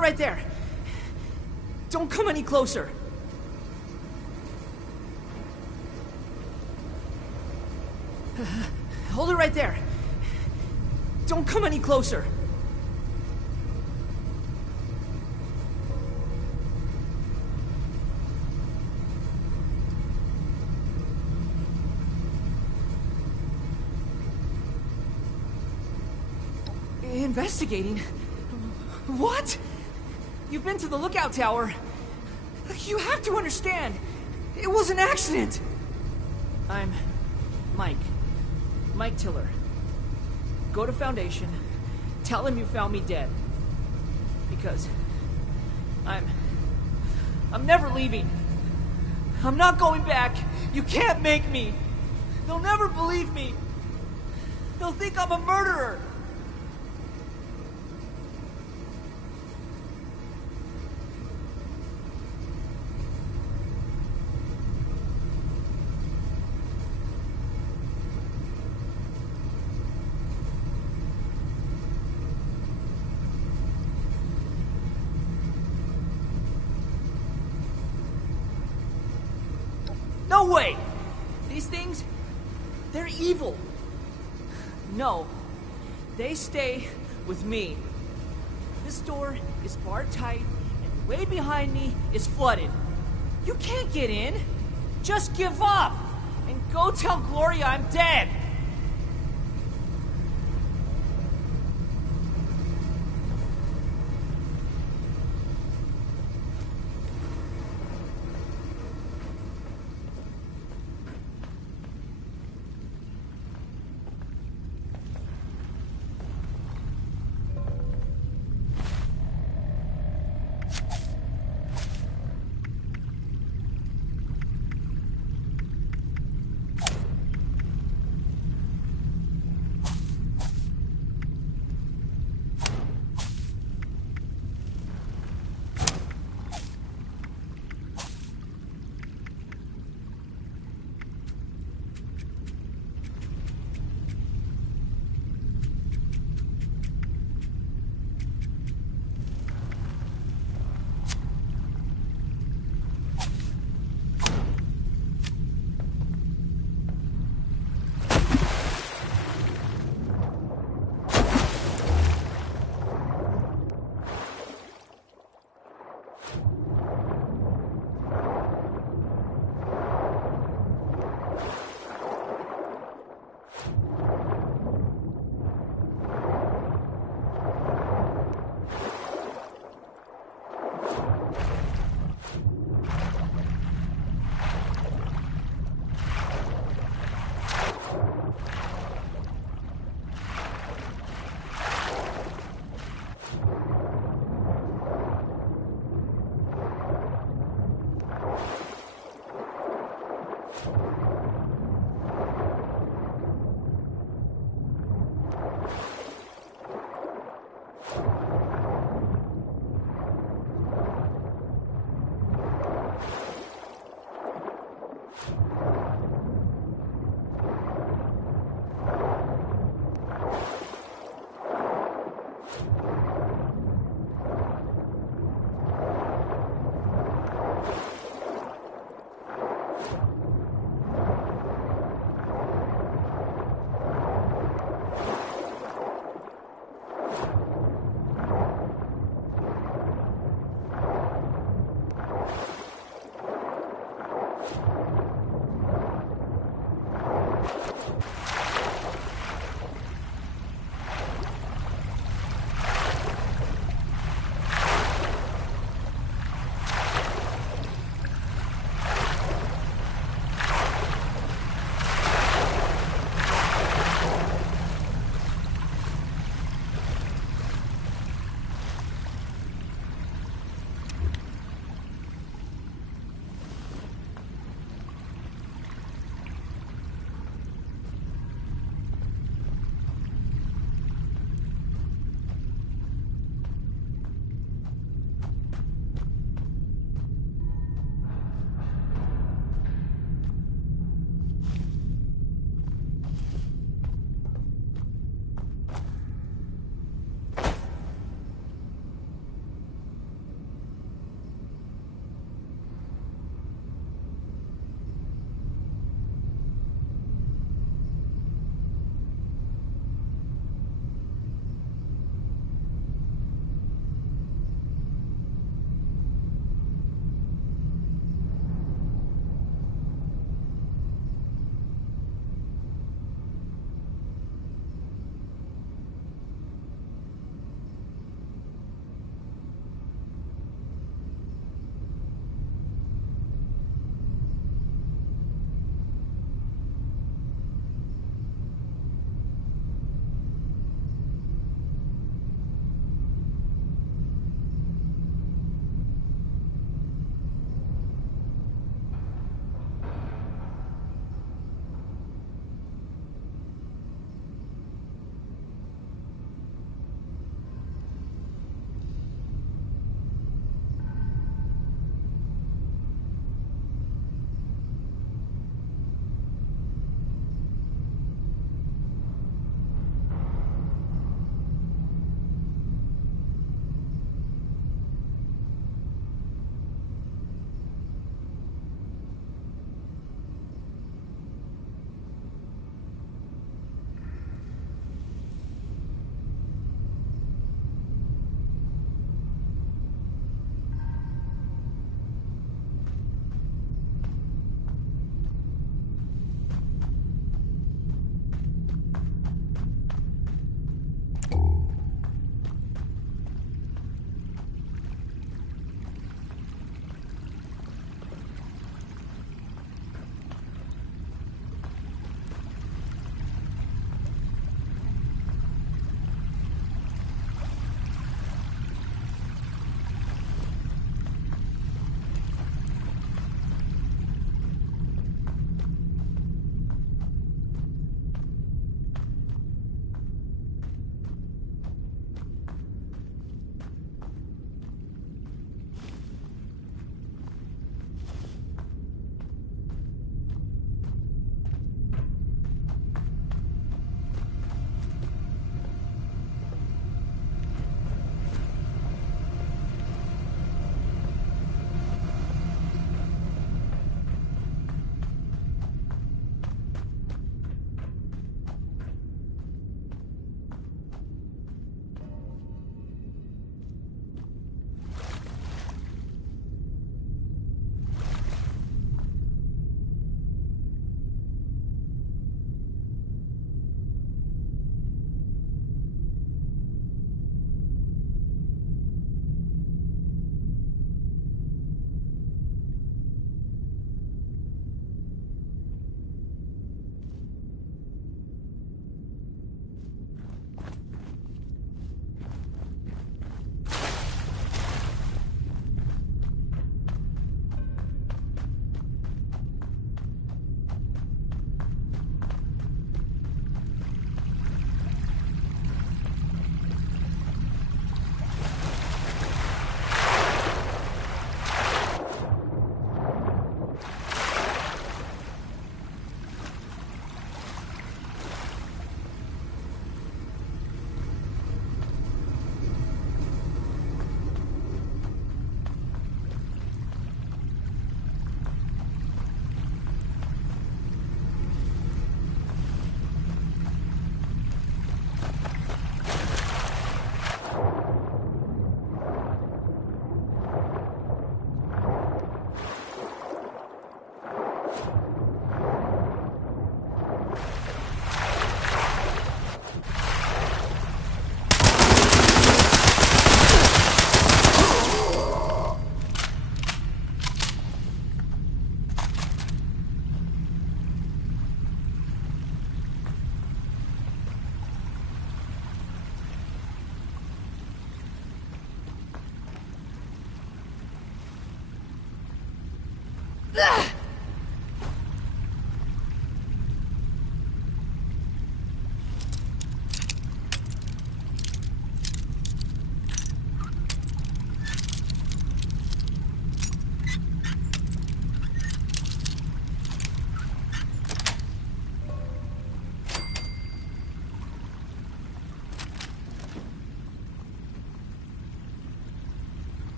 it right there. Don't come any closer. Hold it right there. Don't come any closer. Investigating? What? You've been to the lookout tower. You have to understand. It was an accident. I'm Mike. Mike Tiller. Go to Foundation. Tell him you found me dead. Because I'm never leaving. I'm not going back. You can't make me. They'll never believe me. They'll think I'm a murderer. No way! These things, they're evil. No, they stay with me. This door is barred tight, and the way behind me is flooded. You can't get in. Just give up, and go tell Gloria I'm dead.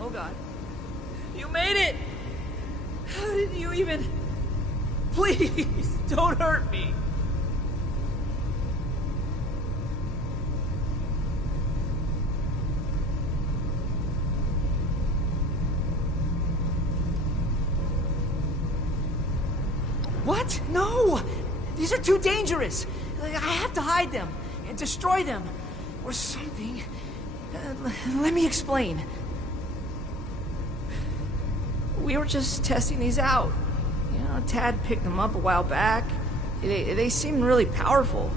Oh God. You made it! How did you even... Please, don't hurt me. What? No! These are too dangerous. I have to hide them and destroy them. Or something. Let me explain. We were just testing these out. You know, Tad picked them up a while back. They seemed really powerful.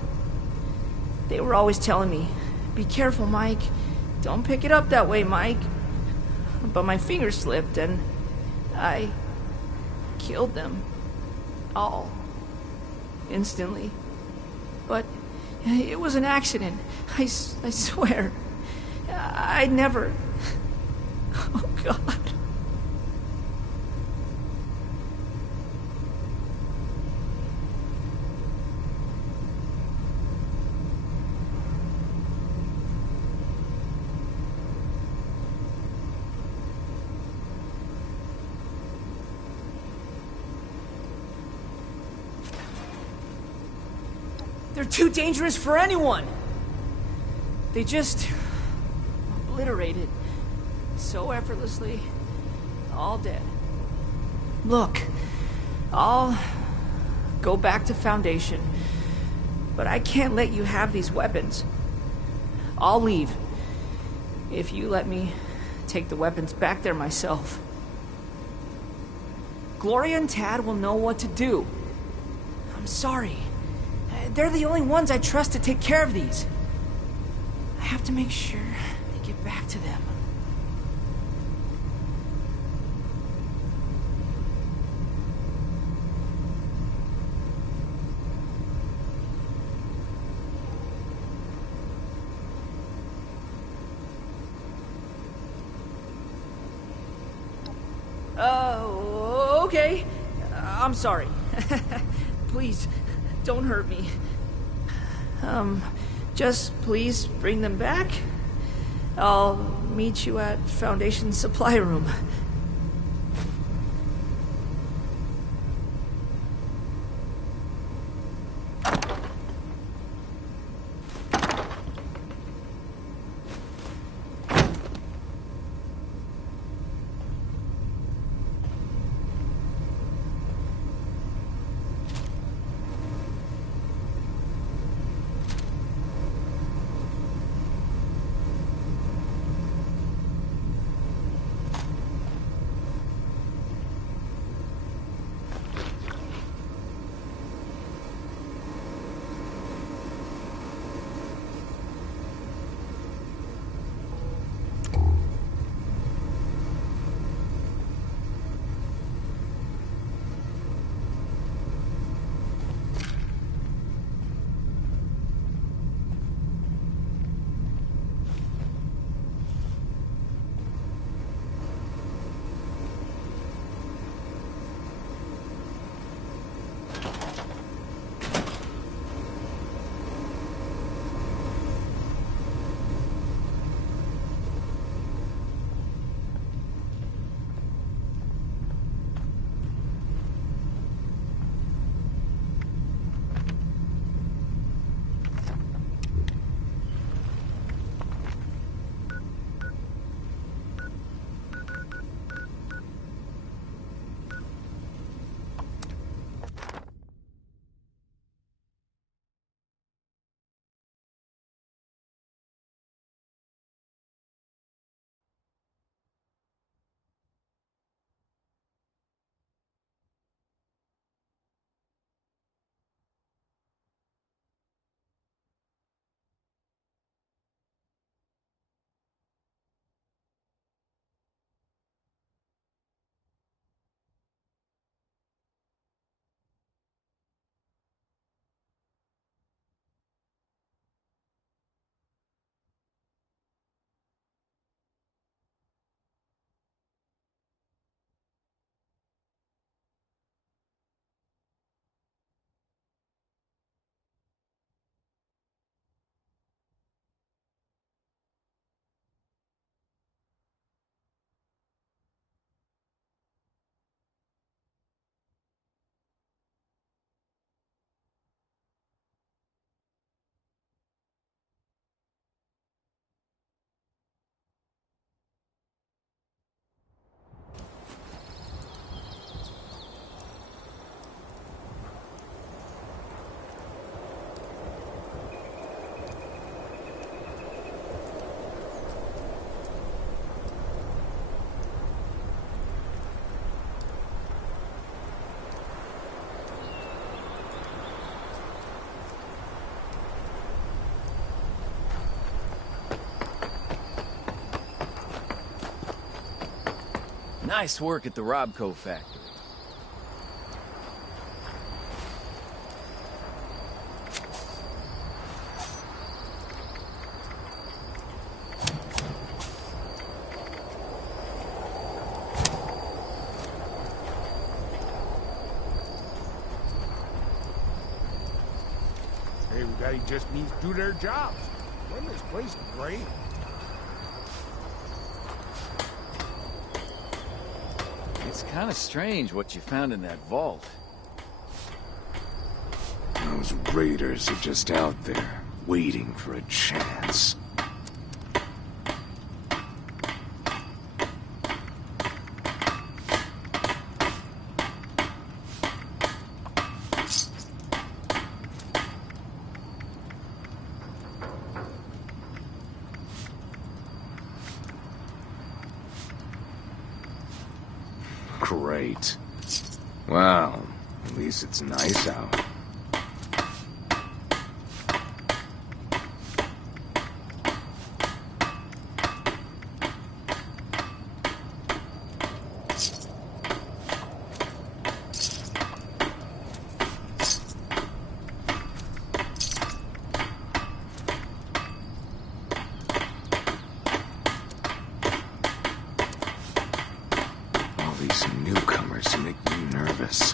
They were always telling me, "Be careful, Mike. Don't pick it up that way, Mike." But my fingers slipped and I killed them. All. Instantly. But it was an accident. I swear. I'd never... Oh, God. They're too dangerous for anyone. They just obliterated so effortlessly, all dead. Look, I'll go back to Foundation, but I can't let you have these weapons. I'll leave if you let me take the weapons back there myself. Gloria and Tad will know what to do. I'm sorry. They're the only ones I trust to take care of these. I have to make sure they get back to them. Okay. I'm sorry. Please, don't hurt me. Just please bring them back. I'll meet you at Foundation Supply Room. Nice work at the Robco factory. Everybody just needs to do their jobs. Run this place great. It's kind of strange what you found in that vault. Those raiders are just out there, waiting for a chance. Great. Well, at least it's nice out. These newcomers make me nervous.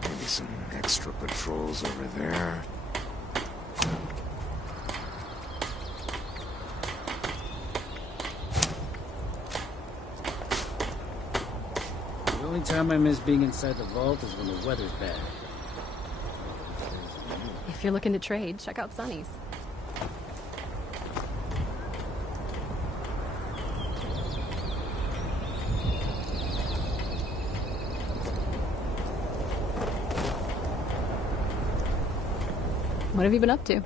Maybe some extra patrols over there. The only time I miss being inside the vault is when the weather's bad. If you're looking to trade, check out Sonny's. What have you been up to?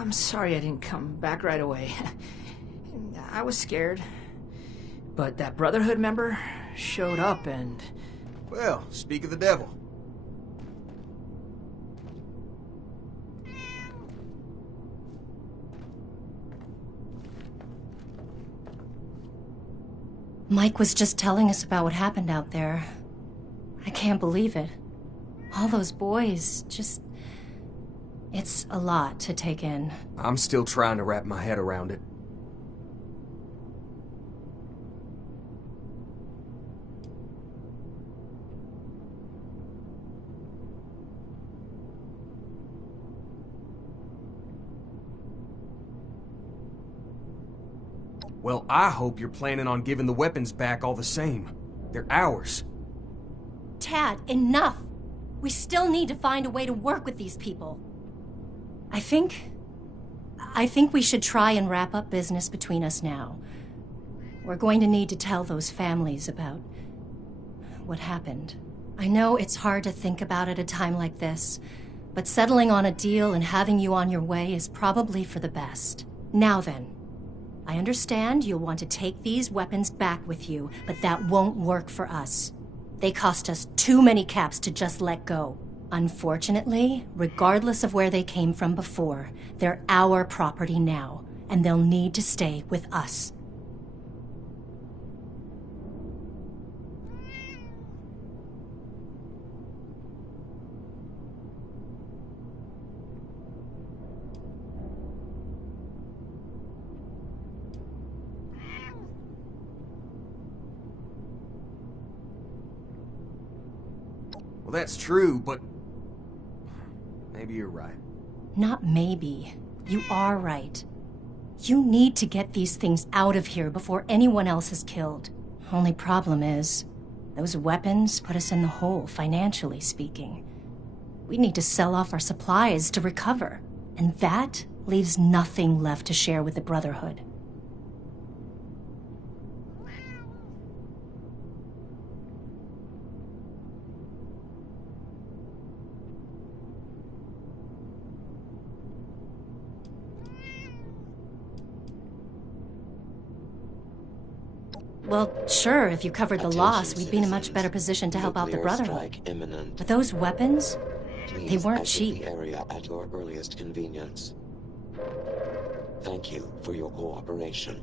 I'm sorry I didn't come back right away. I was scared. But that Brotherhood member showed up and... Well, speak of the devil. Mike was just telling us about what happened out there. I can't believe it. All those boys, just... It's a lot to take in. I'm still trying to wrap my head around it. Well, I hope you're planning on giving the weapons back all the same. They're ours. Tad, enough! We still need to find a way to work with these people. I think we should try and wrap up business between us now. We're going to need to tell those families about what happened. I know it's hard to think about at a time like this, but settling on a deal and having you on your way is probably for the best. Now then, I understand you'll want to take these weapons back with you, but that won't work for us. They cost us too many caps to just let go. Unfortunately, regardless of where they came from before, they're our property now, and they'll need to stay with us. Well, that's true, but maybe you're right. Not maybe. You are right. You need to get these things out of here before anyone else is killed. Only problem is, those weapons put us in the hole, financially speaking. We need to sell off our supplies to recover, and that leaves nothing left to share with the Brotherhood. Well, sure, if you covered the loss, we'd be in a much better position to help out the Brotherhood. But those weapons, they weren't cheap. The area at your earliest convenience. Thank you for your cooperation.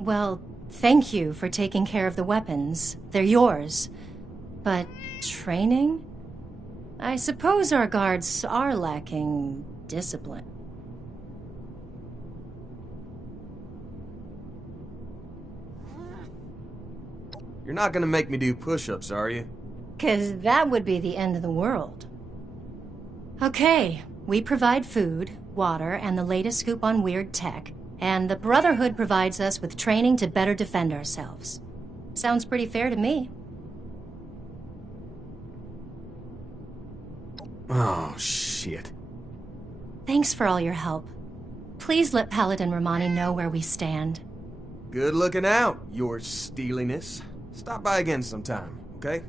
Well, thank you for taking care of the weapons. They're yours. But training? I suppose our guards are lacking discipline. You're not gonna make me do push-ups, are you? 'Cause that would be the end of the world. Okay, we provide food, water, and the latest scoop on weird tech, and the Brotherhood provides us with training to better defend ourselves. Sounds pretty fair to me. Oh, shit. Thanks for all your help. Please let Paladin Romani know where we stand. Good looking out, your steeliness. Stop by again sometime, okay?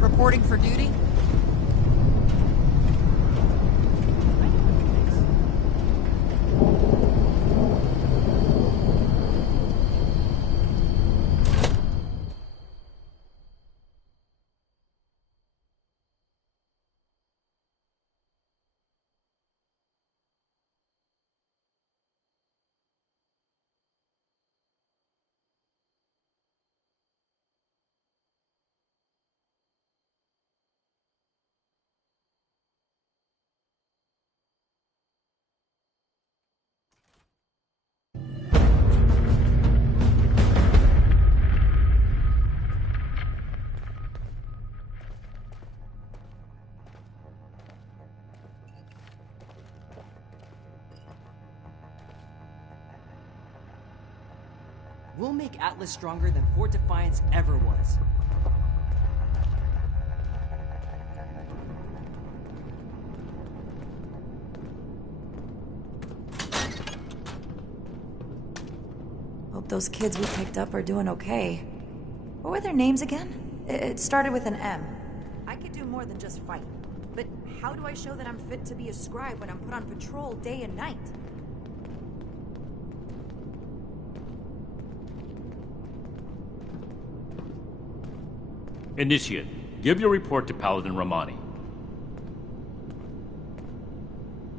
Reporting for duty? We'll make Atlas stronger than Fort Defiance ever was. Hope those kids we picked up are doing okay. What were their names again? It started with an M. I could do more than just fight. But how do I show that I'm fit to be a scribe when I'm put on patrol day and night? Initiate, give your report to Paladin Romani.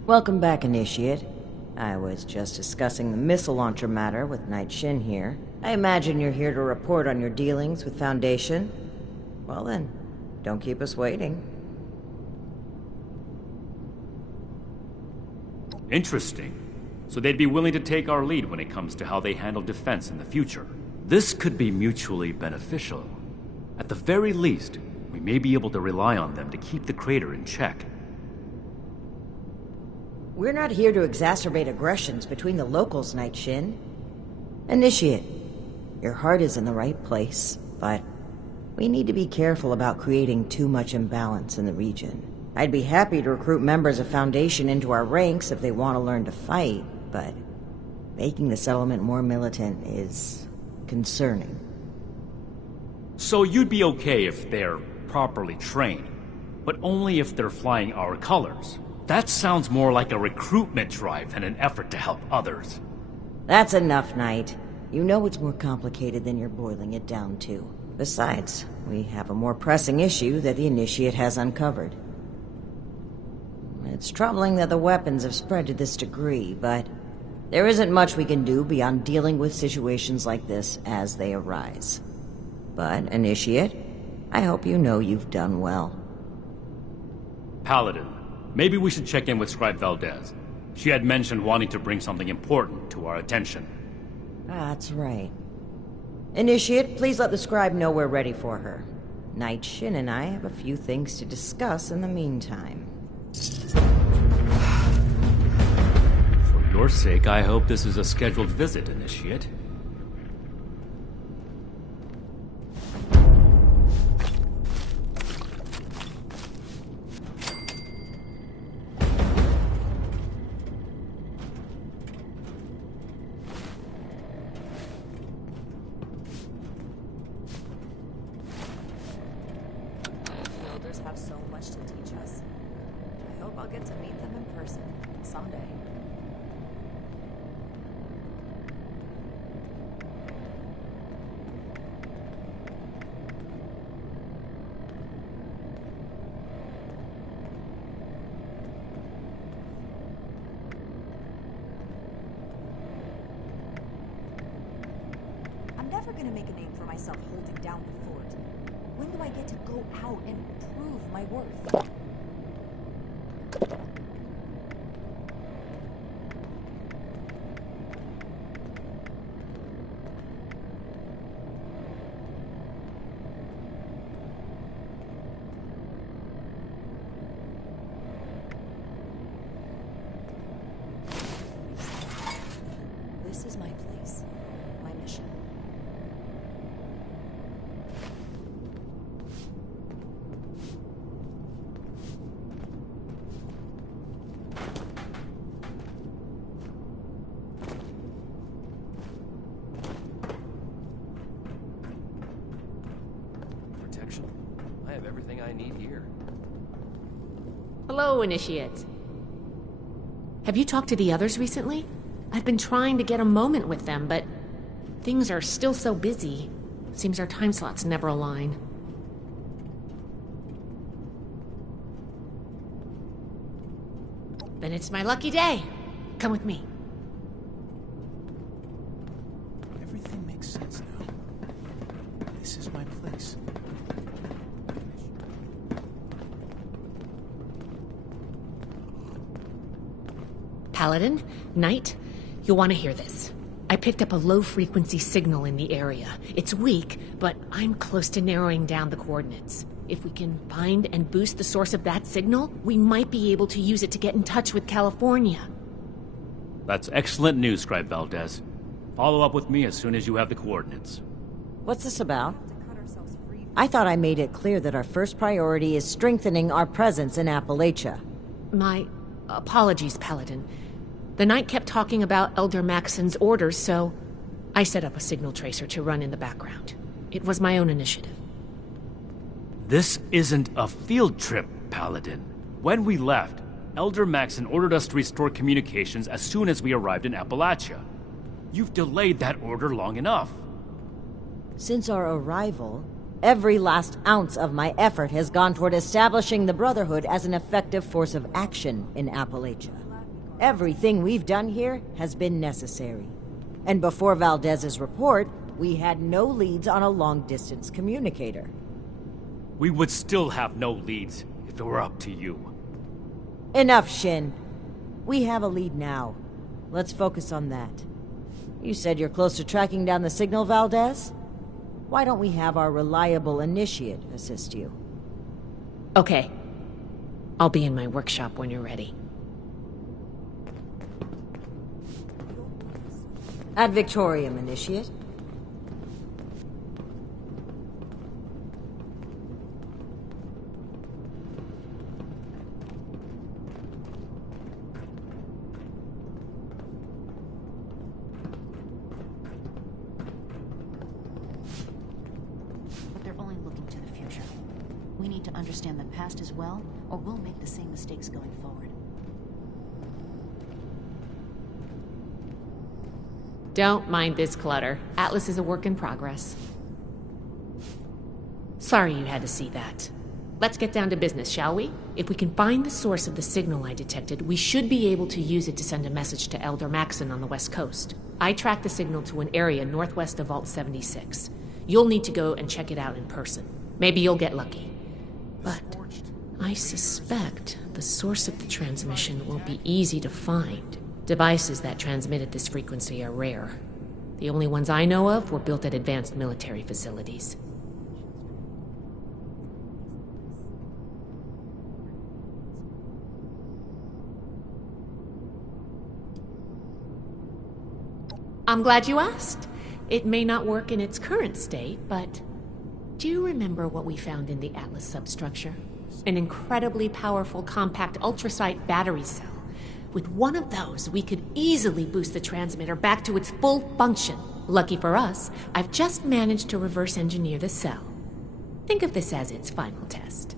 Welcome back, Initiate. I was just discussing the missile launcher matter with Knight Shin here. I imagine you're here to report on your dealings with Foundation. Well then, don't keep us waiting. Interesting. So they'd be willing to take our lead when it comes to how they handle defense in the future. This could be mutually beneficial. At the very least, we may be able to rely on them to keep the crater in check. We're not here to exacerbate aggressions between the locals, Knight Shin. Initiate, your heart is in the right place, but we need to be careful about creating too much imbalance in the region. I'd be happy to recruit members of Foundation into our ranks if they want to learn to fight, but making the settlement more militant is concerning. So you'd be okay if they're properly trained, but only if they're flying our colors. That sounds more like a recruitment drive than an effort to help others. That's enough, Knight. You know it's more complicated than you're boiling it down to. Besides, we have a more pressing issue that the Initiate has uncovered. It's troubling that the weapons have spread to this degree, but there isn't much we can do beyond dealing with situations like this as they arise. But, Initiate, I hope you know you've done well. Paladin, maybe we should check in with Scribe Valdez. She had mentioned wanting to bring something important to our attention. That's right. Initiate, please let the Scribe know we're ready for her. Knight Shin and I have a few things to discuss in the meantime. For your sake, I hope this is a scheduled visit, Initiate. Have so much to teach us. I hope I'll get to meet them in person someday. I'm never gonna make a name for myself holding down the fort. When do I get to go out and prove my worth? This is my place, my mission. I have everything I need here. Hello, Initiate. Have you talked to the others recently? I've been trying to get a moment with them, but things are still so busy. Seems our time slots never align. Then it's my lucky day. Come with me. Everything makes sense now. This is my place. Paladin, Knight, you'll want to hear this. I picked up a low-frequency signal in the area. It's weak, but I'm close to narrowing down the coordinates. If we can find and boost the source of that signal, we might be able to use it to get in touch with California. That's excellent news, Scribe Valdez. Follow up with me as soon as you have the coordinates. What's this about? I thought I made it clear that our first priority is strengthening our presence in Appalachia. My apologies, Paladin. The Knight kept talking about Elder Maxon's orders, so I set up a signal tracer to run in the background. It was my own initiative. This isn't a field trip, Paladin. When we left, Elder Maxon ordered us to restore communications as soon as we arrived in Appalachia. You've delayed that order long enough. Since our arrival, every last ounce of my effort has gone toward establishing the Brotherhood as an effective force of action in Appalachia. Everything we've done here has been necessary. And before Valdez's report, we had no leads on a long-distance communicator. We would still have no leads if it were up to you. Enough, Shin. We have a lead now. Let's focus on that. You said you're close to tracking down the signal, Valdez? Why don't we have our reliable initiate assist you? Okay. I'll be in my workshop when you're ready. Ad Victorium, initiate. But they're only looking to the future. We need to understand the past as well, or we'll make the same mistakes going forward. Don't mind this clutter. Atlas is a work in progress. Sorry you had to see that. Let's get down to business, shall we? If we can find the source of the signal I detected, we should be able to use it to send a message to Elder Maxon on the west coast. I tracked the signal to an area northwest of Vault 76. You'll need to go and check it out in person. Maybe you'll get lucky. But I suspect the source of the transmission won't be easy to find. Devices that transmit at this frequency are rare. The only ones I know of were built at advanced military facilities. I'm glad you asked. It may not work in its current state, but do you remember what we found in the Atlas substructure? An incredibly powerful compact ultrasite battery cell. With one of those, we could easily boost the transmitter back to its full function. Lucky for us, I've just managed to reverse engineer the cell. Think of this as its final test.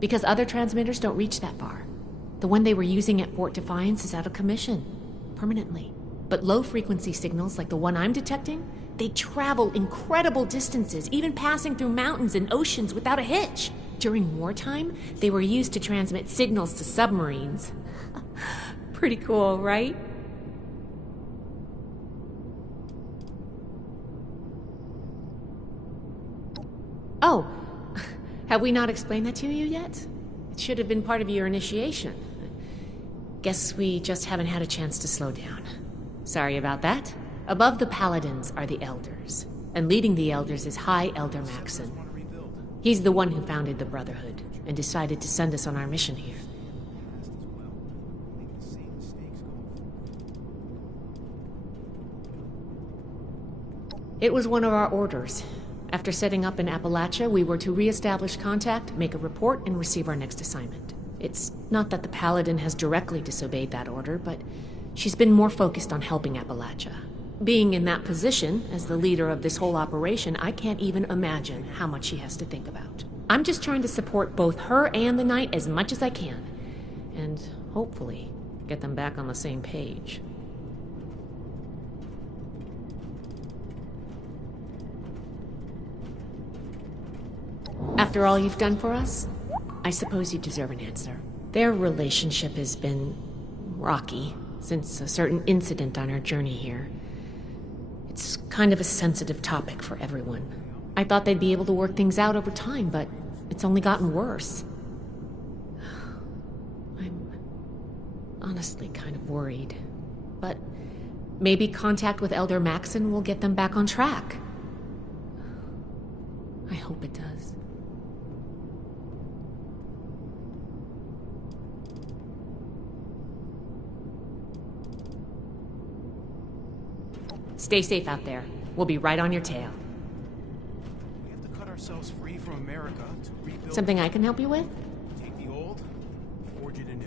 Because other transmitters don't reach that far. The one they were using at Fort Defiance is out of commission, permanently. But low-frequency signals like the one I'm detecting, they travel incredible distances, even passing through mountains and oceans without a hitch. During wartime, they were used to transmit signals to submarines. Pretty cool, right? Oh, have we not explained that to you yet? It should have been part of your initiation. Guess we just haven't had a chance to slow down. Sorry about that. Above the Paladins are the Elders, and leading the Elders is High Elder Maxon. He's the one who founded the Brotherhood, and decided to send us on our mission here. It was one of our orders. After setting up in Appalachia, we were to re-establish contact, make a report, and receive our next assignment. It's not that the Paladin has directly disobeyed that order, but she's been more focused on helping Appalachia. Being in that position, as the leader of this whole operation, I can't even imagine how much she has to think about. I'm just trying to support both her and the Knight as much as I can. And hopefully, get them back on the same page. After all you've done for us, I suppose you deserve an answer. Their relationship has been rocky since a certain incident on our journey here. It's kind of a sensitive topic for everyone. I thought they'd be able to work things out over time, but it's only gotten worse. I'm honestly kind of worried. But maybe contact with Elder Maxon will get them back on track. I hope it does. Stay safe out there. We'll be right on your tail. We have to cut ourselves free from America to rebuild... Something I can help you with? Take the old, forge it anew.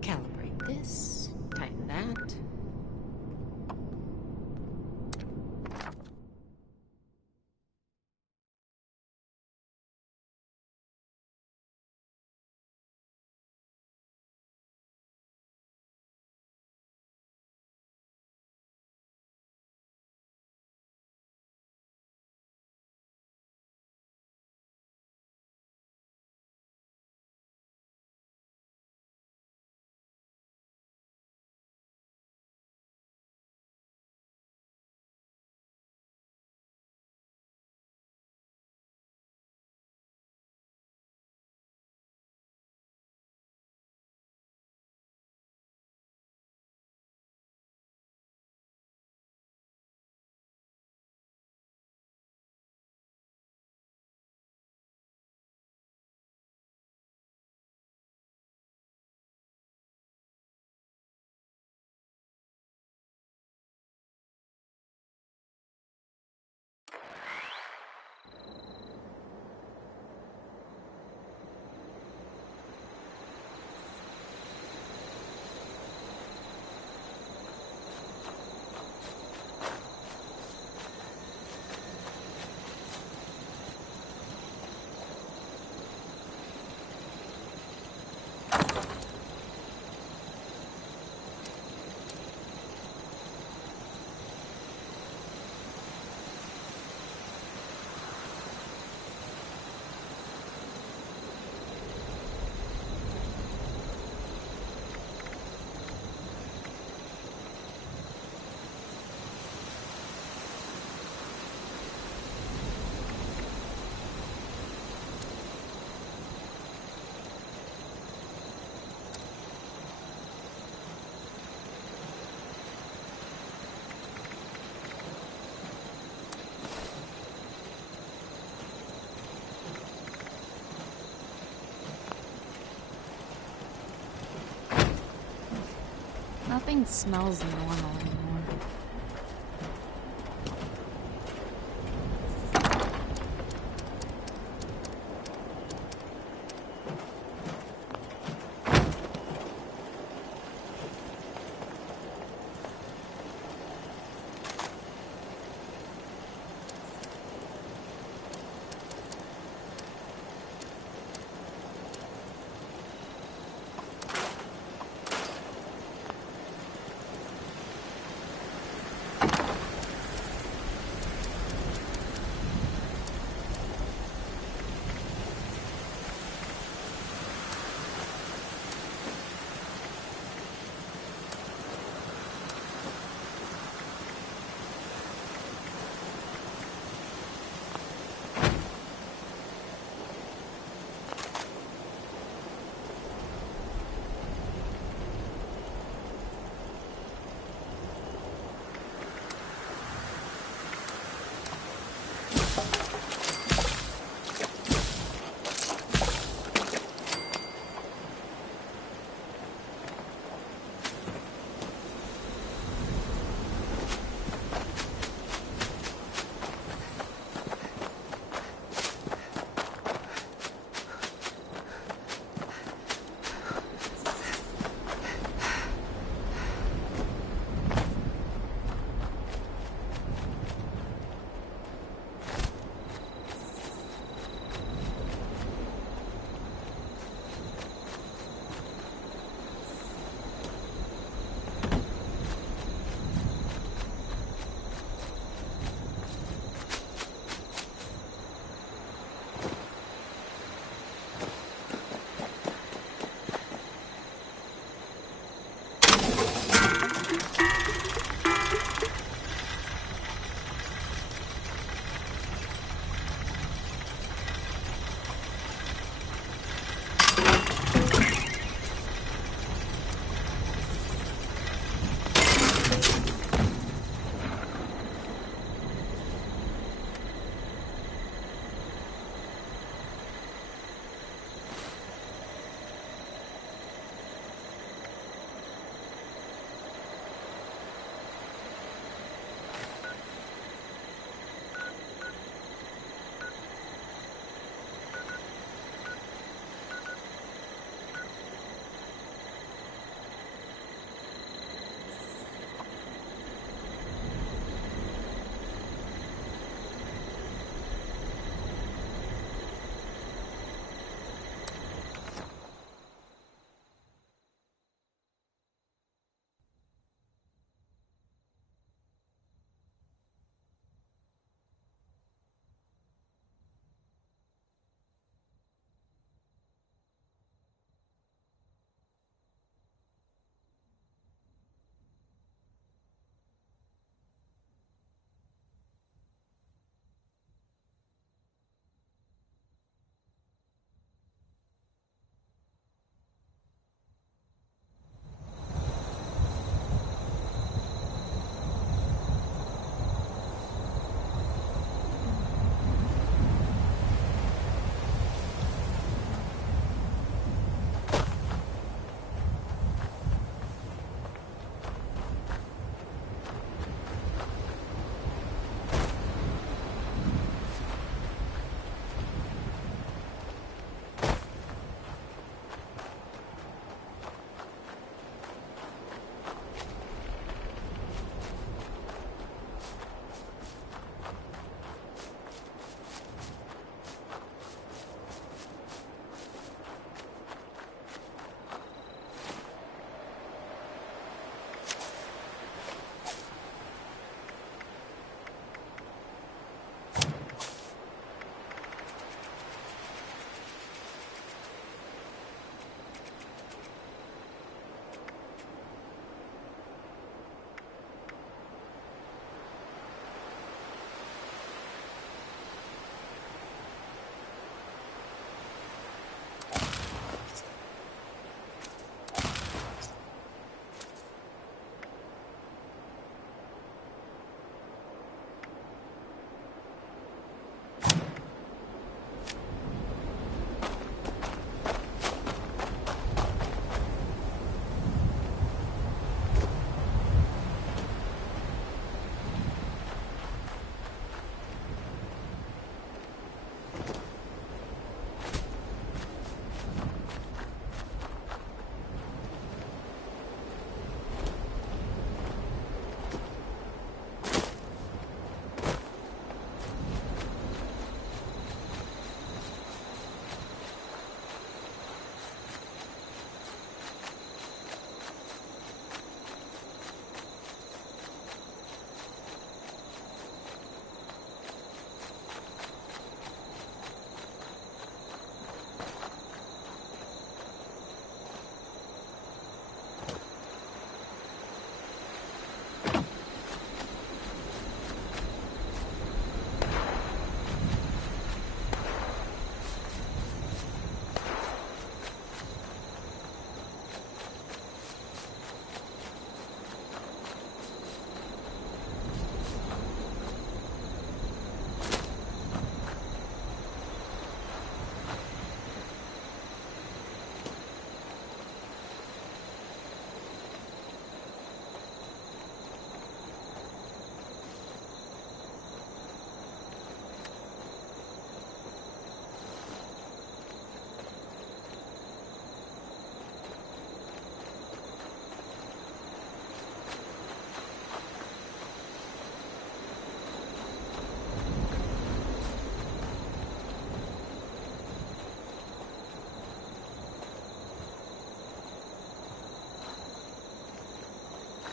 Calibrate this, tighten that. Nothing smells normal anymore.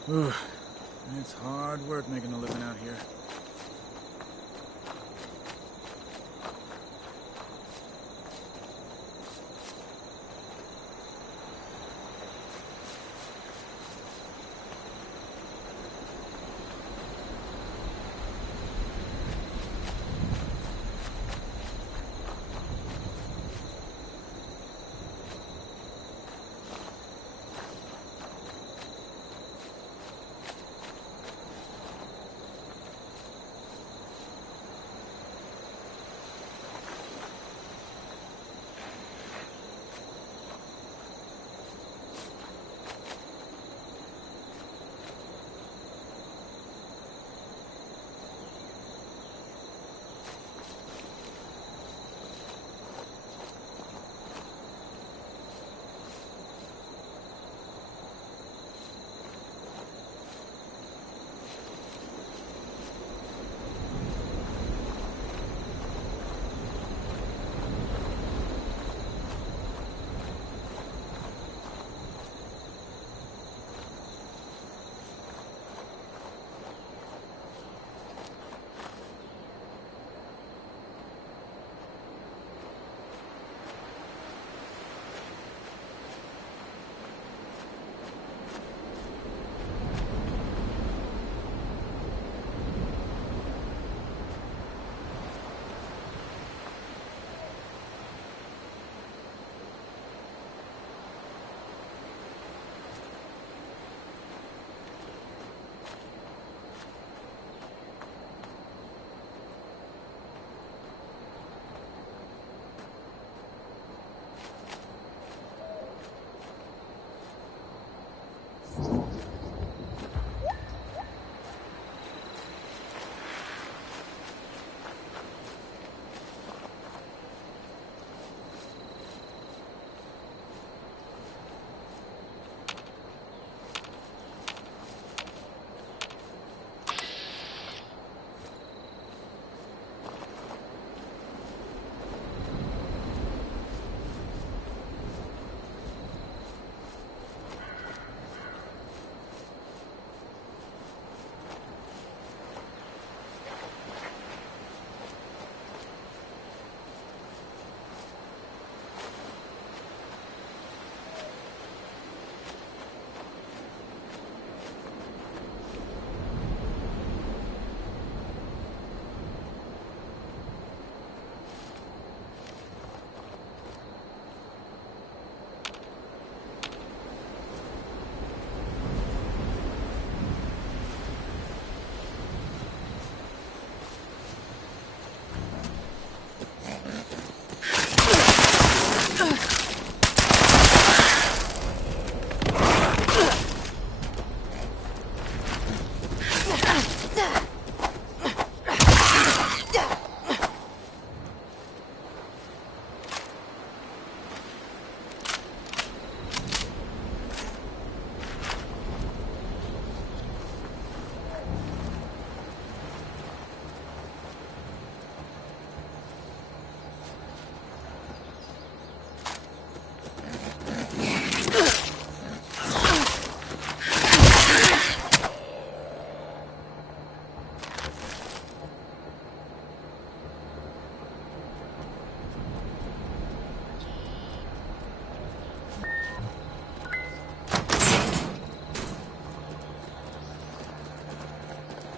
It's hard work making a living out here.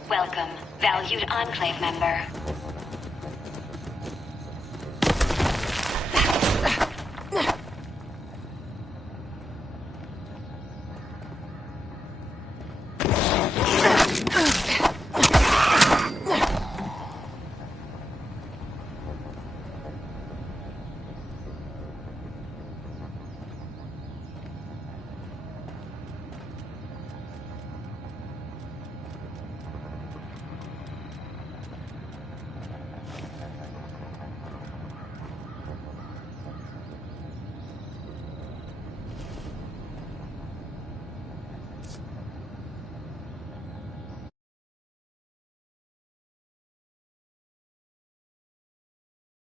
Welcome, valued Enclave member.